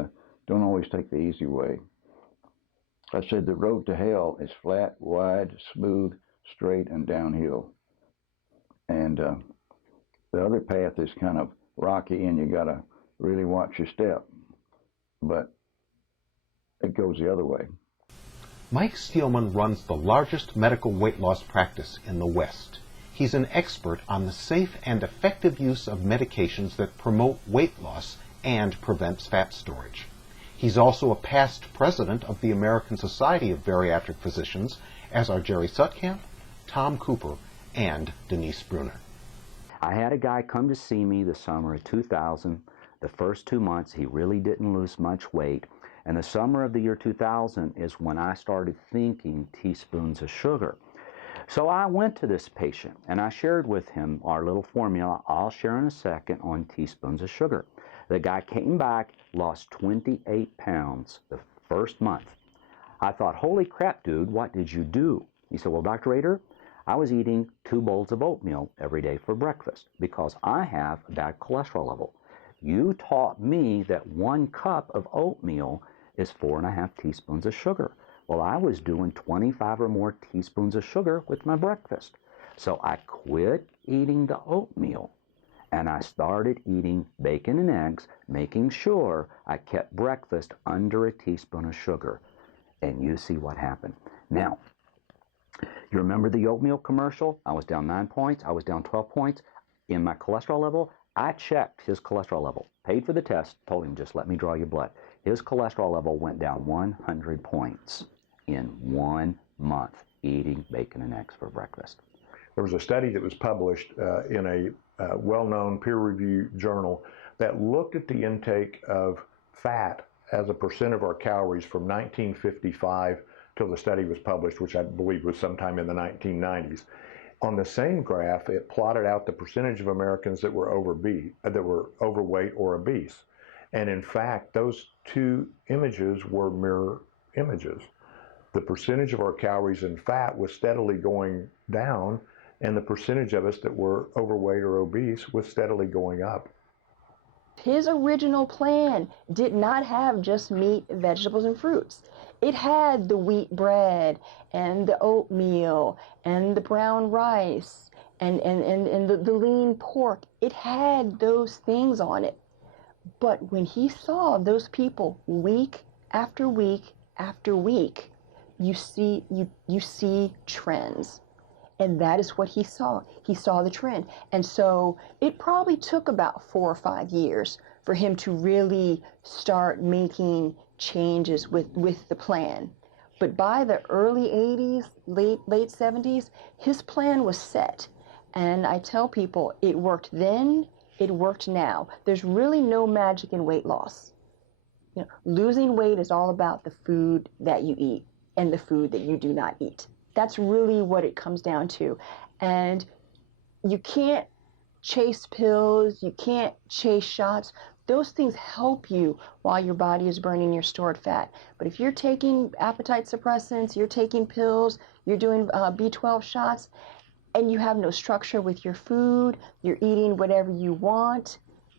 don't always take the easy way. I said the road to hell is flat, wide, smooth, straight, and downhill. And the other path is kind of rocky, and you got to really watch your step. But it goes the other way. Mike Steelman runs the largest medical weight loss practice in the West. He's an expert on the safe and effective use of medications that promote weight loss and prevents fat storage. He's also a past president of the American Society of Bariatric Physicians, as are Jerry Sutkamp, Tom Cooper, and Denise Bruner. I had a guy come to see me the summer of 2000. The first 2 months, he really didn't lose much weight. And the summer of the year 2000 is when I started thinking teaspoons of sugar. So I went to this patient and I shared with him our little formula I'll share in a second on teaspoons of sugar. The guy came back, lost 28 pounds the first month. I thought, holy crap, dude, what did you do? He said, well, Dr. Rader, I was eating 2 bowls of oatmeal every day for breakfast because I have a bad cholesterol level. You taught me that 1 cup of oatmeal is 4.5 teaspoons of sugar. Well, I was doing 25 or more teaspoons of sugar with my breakfast. So I quit eating the oatmeal And I started eating bacon and eggs, making sure I kept breakfast under a teaspoon of sugar. And you see what happened. Now, you remember the oatmeal commercial? I was down 9 points. I was down 12 points. In my cholesterol level, I checked his cholesterol level, paid for the test, told him, just let me draw your blood. His cholesterol level went down 100 points in 1 month eating bacon and eggs for breakfast. There was a study that was published in a well-known peer-reviewed journal that looked at the intake of fat as a percent of our calories from 1955 till the study was published, which I believe was sometime in the 1990s. On the same graph, it plotted out the percentage of Americans that were overweight or obese. And in fact, those two images were mirror images. The percentage of our calories in fat was steadily going down, and the percentage of us that were overweight or obese was steadily going up. His original plan did not have just meat, vegetables, and fruits. It had the wheat bread and the oatmeal and the brown rice and the lean pork. It had those things on it. But when he saw those people week after week after week, you see trends. And that is what he saw. He saw the trend. And so it probably took about 4 or 5 years for him to really start making changes with the plan. But by the early 80s, late 70s, his plan was set. And I tell people, it worked then, it worked now. There's really no magic in weight loss. You know, losing weight is all about the food that you eat and the food that you do not eat. That's really what it comes down to. And you can't chase pills, you can't chase shots. Those things help you while your body is burning your stored fat. But if you're taking appetite suppressants, you're taking pills, you're doing B12 shots, and you have no structure with your food, you're eating whatever you want,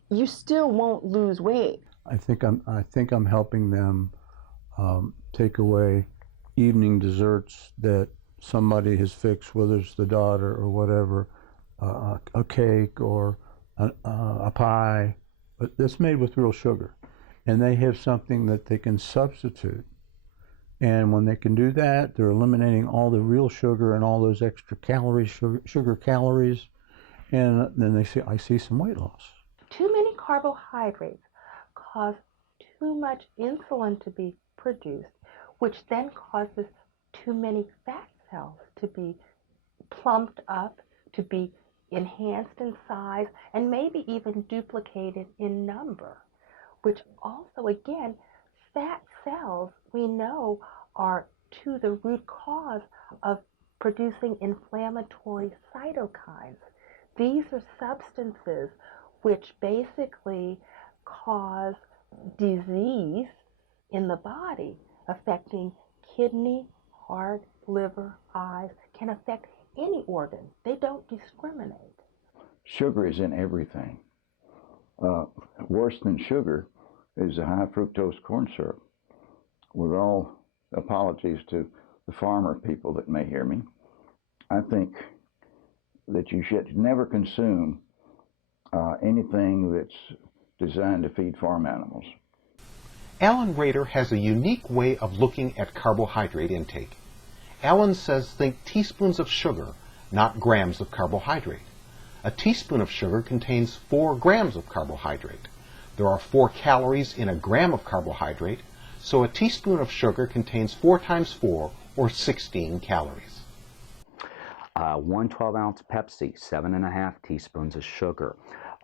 you still won't lose weight. I think I'm helping them take away evening desserts that somebody has fixed, whether it's the daughter or whatever, a cake or a pie, but that's made with real sugar. And they have something that they can substitute. And when they can do that, they're eliminating all the real sugar and all those extra calories, sugar calories, and then I see some weight loss. Too many carbohydrates cause too much insulin to be produced, which then causes too many fat cells to be plumped up, to be enhanced in size, and maybe even duplicated in number, which also, again, fat cells, we know, are to the root cause of producing inflammatory cytokines. These are substances which basically cause disease in the body, affecting kidney, heart, liver, eyes, can affect any organ. They don't discriminate. Sugar is in everything. Worse than sugar is the high fructose corn syrup. With all apologies to the farmer people that may hear me, I think that you should never consume anything that's designed to feed farm animals. Alan Rader has a unique way of looking at carbohydrate intake. Alan says think teaspoons of sugar, not grams of carbohydrate. A teaspoon of sugar contains 4 grams of carbohydrate. There are 4 calories in a gram of carbohydrate, so a teaspoon of sugar contains 4 times 4, or 16 calories. 1 12-ounce Pepsi, 7.5 teaspoons of sugar.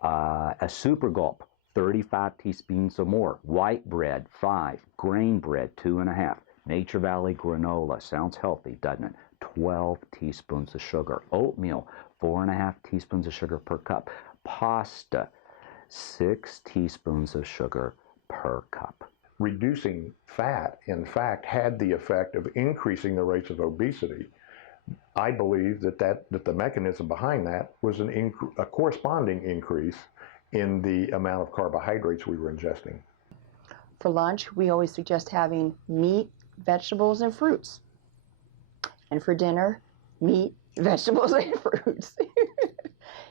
A Super Gulp, 35 teaspoons or more. White bread, 5. Grain bread, 2.5. Nature Valley granola, sounds healthy, doesn't it? 12 teaspoons of sugar. Oatmeal, 4.5 teaspoons of sugar per cup. Pasta, 6 teaspoons of sugar per cup. Reducing fat, in fact, had the effect of increasing the rates of obesity. I believe that the mechanism behind that was a corresponding increase in the amount of carbohydrates we were ingesting. For lunch, we always suggest having meat, vegetables, and fruits. And for dinner, meat, vegetables, and fruits.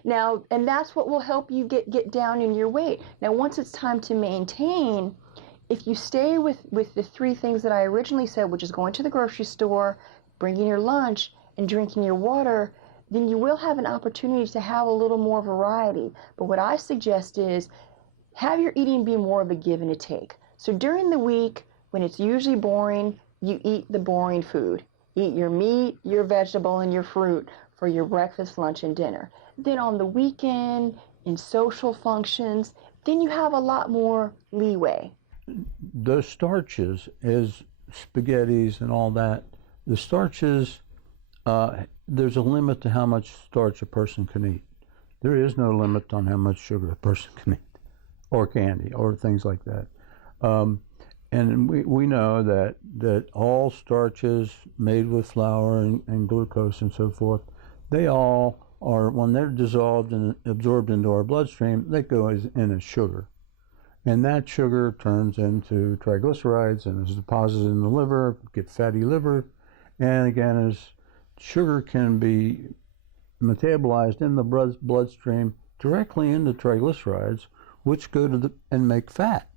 Now, and that's what will help you get down in your weight. Now, once it's time to maintain, if you stay with the three things that I originally said, which is going to the grocery store, bringing your lunch, and drinking your water, then you will have an opportunity to have a little more variety. But what I suggest is have your eating be more of a give and a take. So during the week, when it's usually boring, you eat the boring food. Eat your meat, your vegetable, and your fruit for your breakfast, lunch, and dinner. Then on the weekend, in social functions, then you have a lot more leeway. Those starches, as spaghettis and all that, the starches, there's a limit to how much starch a person can eat. There is no limit on how much sugar a person can eat, or candy, or things like that. And we know that all starches made with flour and glucose and so forth, they all are, when they're dissolved and absorbed into our bloodstream, they go in as sugar. And that sugar turns into triglycerides and is deposited in the liver, get fatty liver. And again, as sugar can be metabolized in the bloodstream directly into triglycerides, which go to and make fat.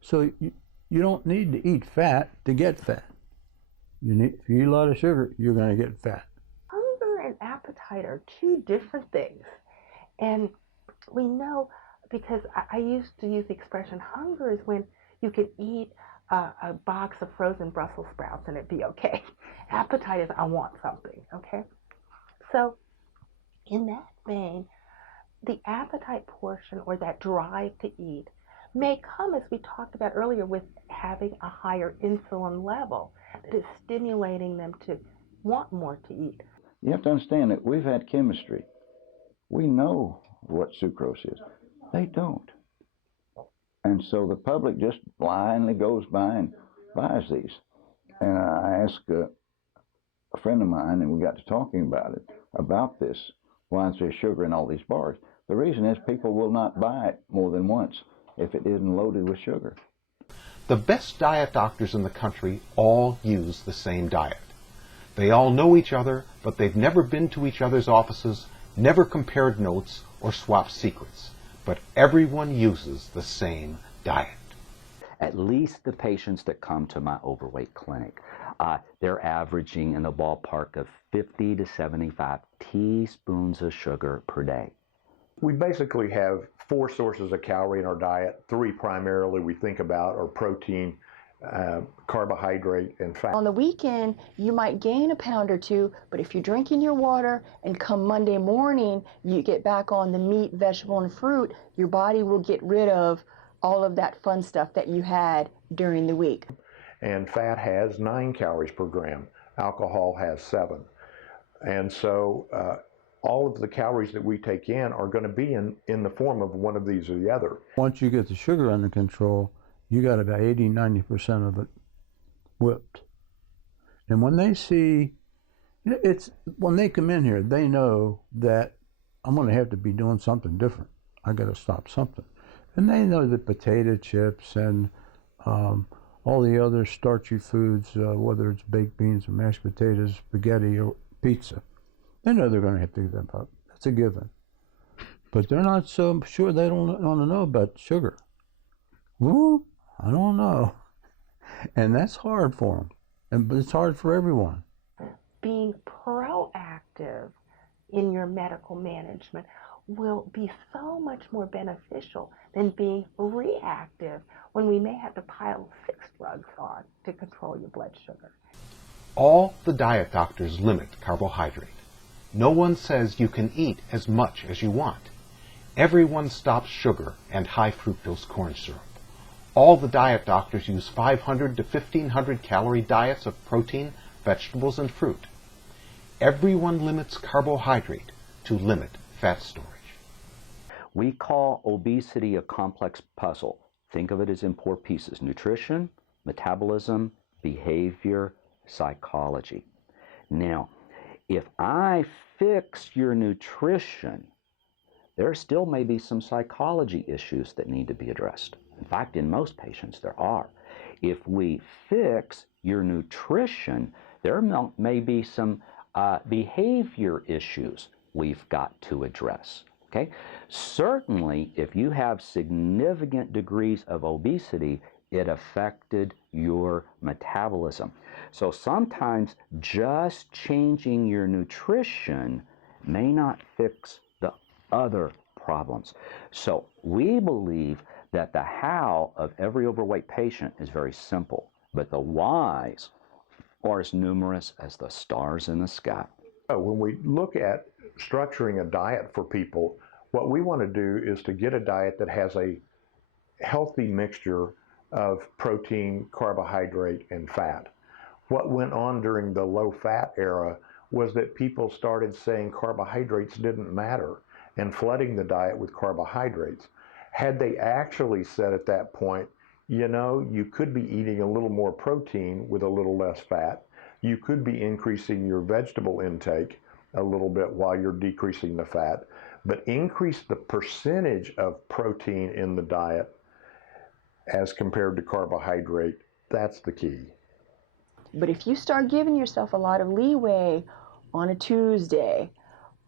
So you don't need to eat fat to get fat. If you eat a lot of sugar, you're going to get fat. Hunger and appetite are two different things. And we know, because I used to use the expression, hunger is when you can eat a box of frozen Brussels sprouts and it'd be okay. Appetite is I want something, okay? So in that vein, the appetite portion, or that drive to eat, may come, as we talked about earlier, with having a higher insulin level that is stimulating them to want more to eat. You have to understand that we've had chemistry. We know what sucrose is. They don't. And so the public just blindly goes by and buys these. And I asked a friend of mine, and we got to talking about this, why is there sugar in all these bars? The reason is people will not buy it more than once if it isn't loaded with sugar. The best diet doctors in the country all use the same diet. They all know each other, but they've never been to each other's offices, never compared notes, or swapped secrets. But everyone uses the same diet. At least the patients that come to my overweight clinic, they're averaging in the ballpark of 50 to 75 teaspoons of sugar per day. We basically have 4 sources of calorie in our diet. 3 primarily we think about are protein, carbohydrate, and fat. On the weekend, you might gain a pound or 2, but if you're drinking your water and come Monday morning, you get back on the meat, vegetable, and fruit, your body will get rid of all of that fun stuff that you had during the week. And fat has 9 calories per gram. Alcohol has 7. And so all of the calories that we take in are going to be in the form of one of these or the other. Once you get the sugar under control, you got about 80–90% of it whipped. And when they see, when they come in here, they know that I'm going to have to be doing something different. I got to stop something. And they know that potato chips and all the other starchy foods, whether it's baked beans or mashed potatoes, spaghetti or pizza, they know they're going to have to give them up. That's a given. But they're not so sure. They don't want to know about sugar. Well, I don't know. And that's hard for them. But it's hard for everyone. Being proactive in your medical management will be so much more beneficial than being reactive when we may have to pile 6 drugs on to control your blood sugar. All the diet doctors limit carbohydrate. No one says you can eat as much as you want. Everyone stops sugar and high fructose corn syrup. All the diet doctors use 500 to 1,500 calorie diets of protein, vegetables, and fruit. Everyone limits carbohydrate to limit fat storage. We call obesity a complex puzzle. Think of it as in 4 pieces: nutrition, metabolism, behavior, psychology. Now, if I fix your nutrition, there still may be some psychology issues that need to be addressed. In fact, in most patients there are. If we fix your nutrition, there may be some behavior issues we've got to address. Okay? Certainly, if you have significant degrees of obesity, it affected your metabolism. So sometimes just changing your nutrition may not fix the other problems. So we believe that the how of every overweight patient is very simple, but the whys are as numerous as the stars in the sky. When we look at structuring a diet for people, what we want to do is to get a diet that has a healthy mixture of protein, carbohydrate, and fat. What went on during the low-fat era was that people started saying carbohydrates didn't matter and flooding the diet with carbohydrates. Had they actually said at that point, you know, you could be eating a little more protein with a little less fat, you could be increasing your vegetable intake a little bit while you're decreasing the fat, but increase the percentage of protein in the diet as compared to carbohydrate. That's the key. But if you start giving yourself a lot of leeway on a Tuesday,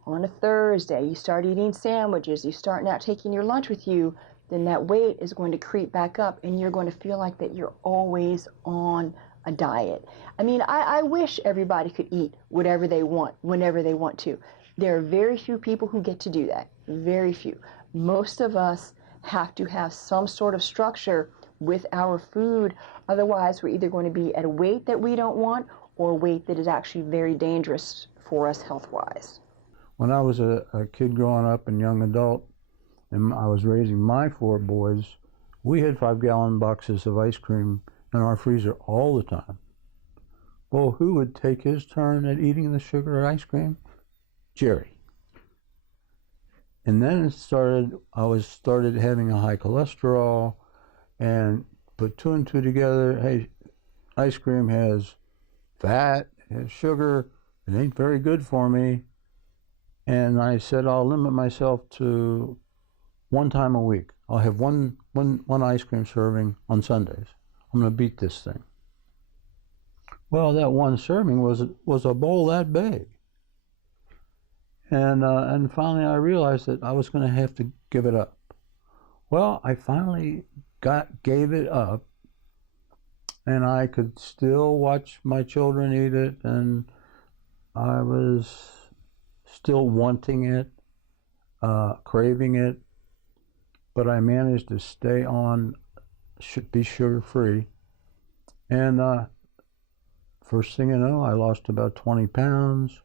on a Thursday, you start eating sandwiches, you start not taking your lunch with you, then that weight is going to creep back up and you're going to feel like that you're always on a diet. I mean, I wish everybody could eat whatever they want, whenever they want to. There are very few people who get to do that. Very few. Most of us have to have some sort of structure with our food. Otherwise, we're either going to be at a weight that we don't want or a weight that is actually very dangerous for us health-wise. When I was a kid growing up and young adult, and I was raising my 4 boys, we had 5-gallon boxes of ice cream in our freezer all the time. Well, who would take his turn at eating the sugar ice cream? Jerry. And then I started having a high cholesterol, and put 2 and 2 together. Hey, ice cream has fat, it has sugar, it ain't very good for me. And I said, I'll limit myself to 1 time a week. I'll have one ice cream serving on Sundays. I'm going to beat this thing. Well, that one serving was a bowl that big. And finally I realized that I was going to have to give it up. Well, I finally gave it up, and I could still watch my children eat it, and I was still wanting it, craving it, but I managed to stay on, be sugar-free. And first thing you know, I lost about 20 pounds.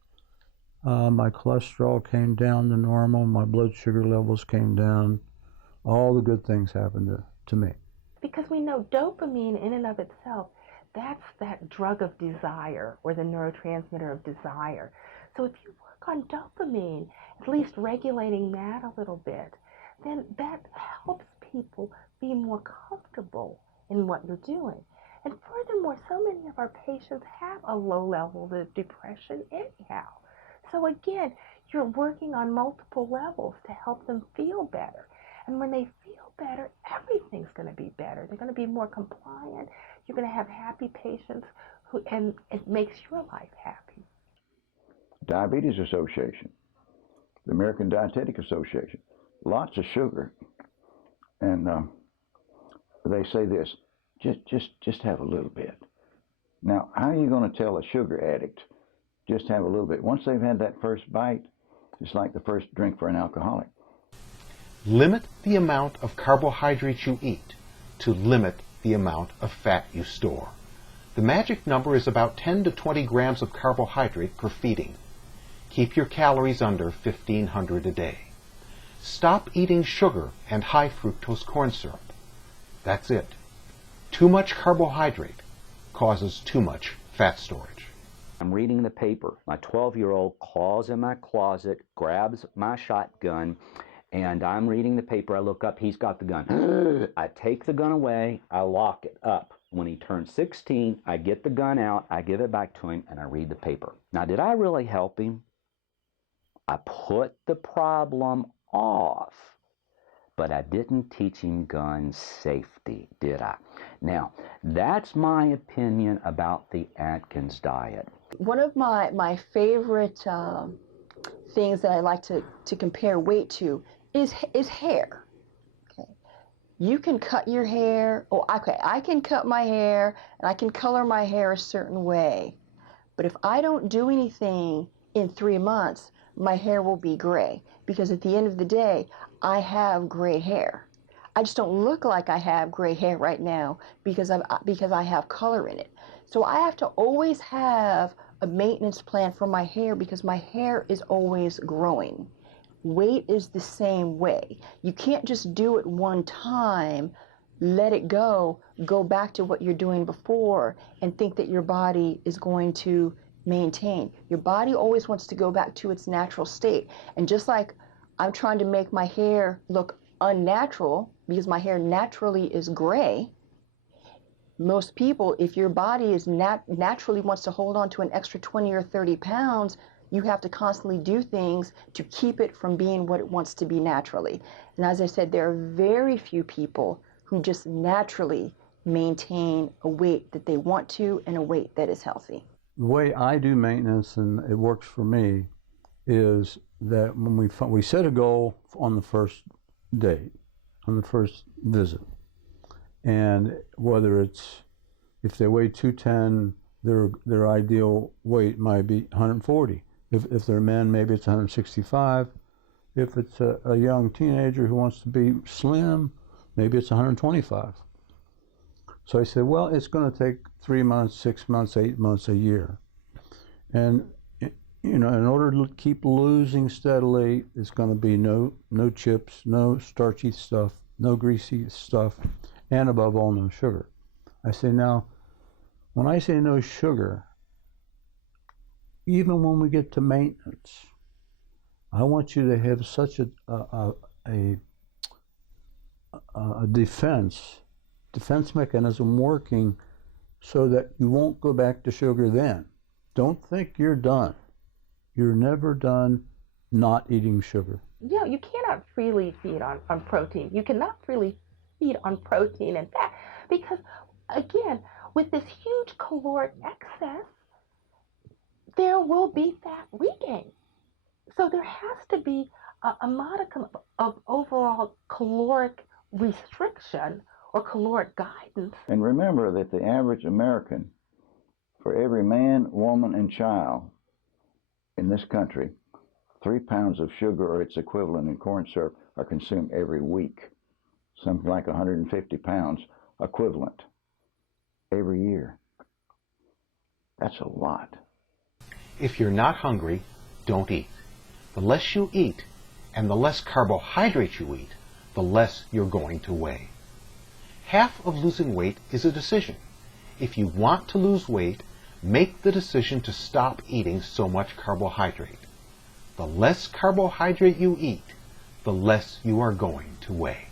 My cholesterol came down to normal. My blood sugar levels came down. All the good things happened to me. Because we know dopamine in and of itself, that's that drug of desire, or the neurotransmitter of desire. So if you work on dopamine, at least regulating that a little bit, then that helps people be more comfortable in what you're doing. And furthermore, so many of our patients have a low level of depression anyhow. So again, you're working on multiple levels to help them feel better. And when they feel better, everything's going to be better. They're going to be more compliant. You're going to have happy patients, and it makes your life happy. Diabetes Association, the American Dietetic Association, lots of sugar. And they say this, just have a little bit. Now, how are you going to tell a sugar addict, just have a little bit? Once they've had that first bite, it's like the first drink for an alcoholic. Limit the amount of carbohydrates you eat to limit the amount of fat you store. The magic number is about 10 to 20 grams of carbohydrate per feeding. Keep your calories under 1,500 a day. Stop eating sugar and high fructose corn syrup. That's it. Too much carbohydrate causes too much fat storage. I'm reading the paper. My 12-year-old claws in my closet, grabs my shotgun, and I'm reading the paper. I look up, he's got the gun. I take the gun away, I lock it up. When he turns 16, I get the gun out, I give it back to him, and I read the paper. Now, did I really help him? I put the problem off, but I didn't teach him gun safety, did I? Now, that's my opinion about the Atkins diet. One of my favorite things that I like to compare weight to is hair. Okay. You can cut your hair, okay, I can cut my hair and I can color my hair a certain way. But if I don't do anything in 3 months, my hair will be gray, because at the end of the day, I have gray hair. I just don't look like I have gray hair right now because I have color in it. So I have to always have a maintenance plan for my hair because my hair is always growing. Weight is the same way. You can't just do it one time, let it go back to what you're doing before and think that your body is going to maintain. Your body always wants to go back to its natural state. And just like I'm trying to make my hair look unnatural because my hair naturally is gray, most people, if your body is naturally wants to hold on to an extra 20 or 30 pounds, you have to constantly do things to keep it from being what it wants to be naturally. And as I said, there are very few people who just naturally maintain a weight that they want to and a weight that is healthy. The way I do maintenance, and it works for me, is that when we set a goal on the first date, on the first visit, and whether it's, if they weigh 210, their ideal weight might be 140. If they're men, maybe it's 165. If it's a young teenager who wants to be slim, maybe it's 125. So I said, well, it's going to take 3 months, 6 months, 8 months, a year. And, you know, in order to keep losing steadily, it's going to be no chips, no starchy stuff, no greasy stuff, and above all, no sugar. I say, now, when I say no sugar, even when we get to maintenance, I want you to have such a defense mechanism working so that you won't go back to sugar then. Don't think you're done. You're never done not eating sugar. Yeah, you cannot freely feed on protein. You cannot freely feed on protein and fat because, again, with this huge caloric excess, there will be fat regain. So there has to be a modicum of overall caloric restriction or caloric guidance. And remember that the average American, for every man, woman, and child in this country, 3 pounds of sugar or its equivalent in corn syrup are consumed every week. Something like 150 pounds equivalent every year. That's a lot. If you're not hungry, don't eat. The less you eat, and the less carbohydrate you eat, the less you're going to weigh. Half of losing weight is a decision. If you want to lose weight, make the decision to stop eating so much carbohydrate. The less carbohydrate you eat, the less you are going to weigh.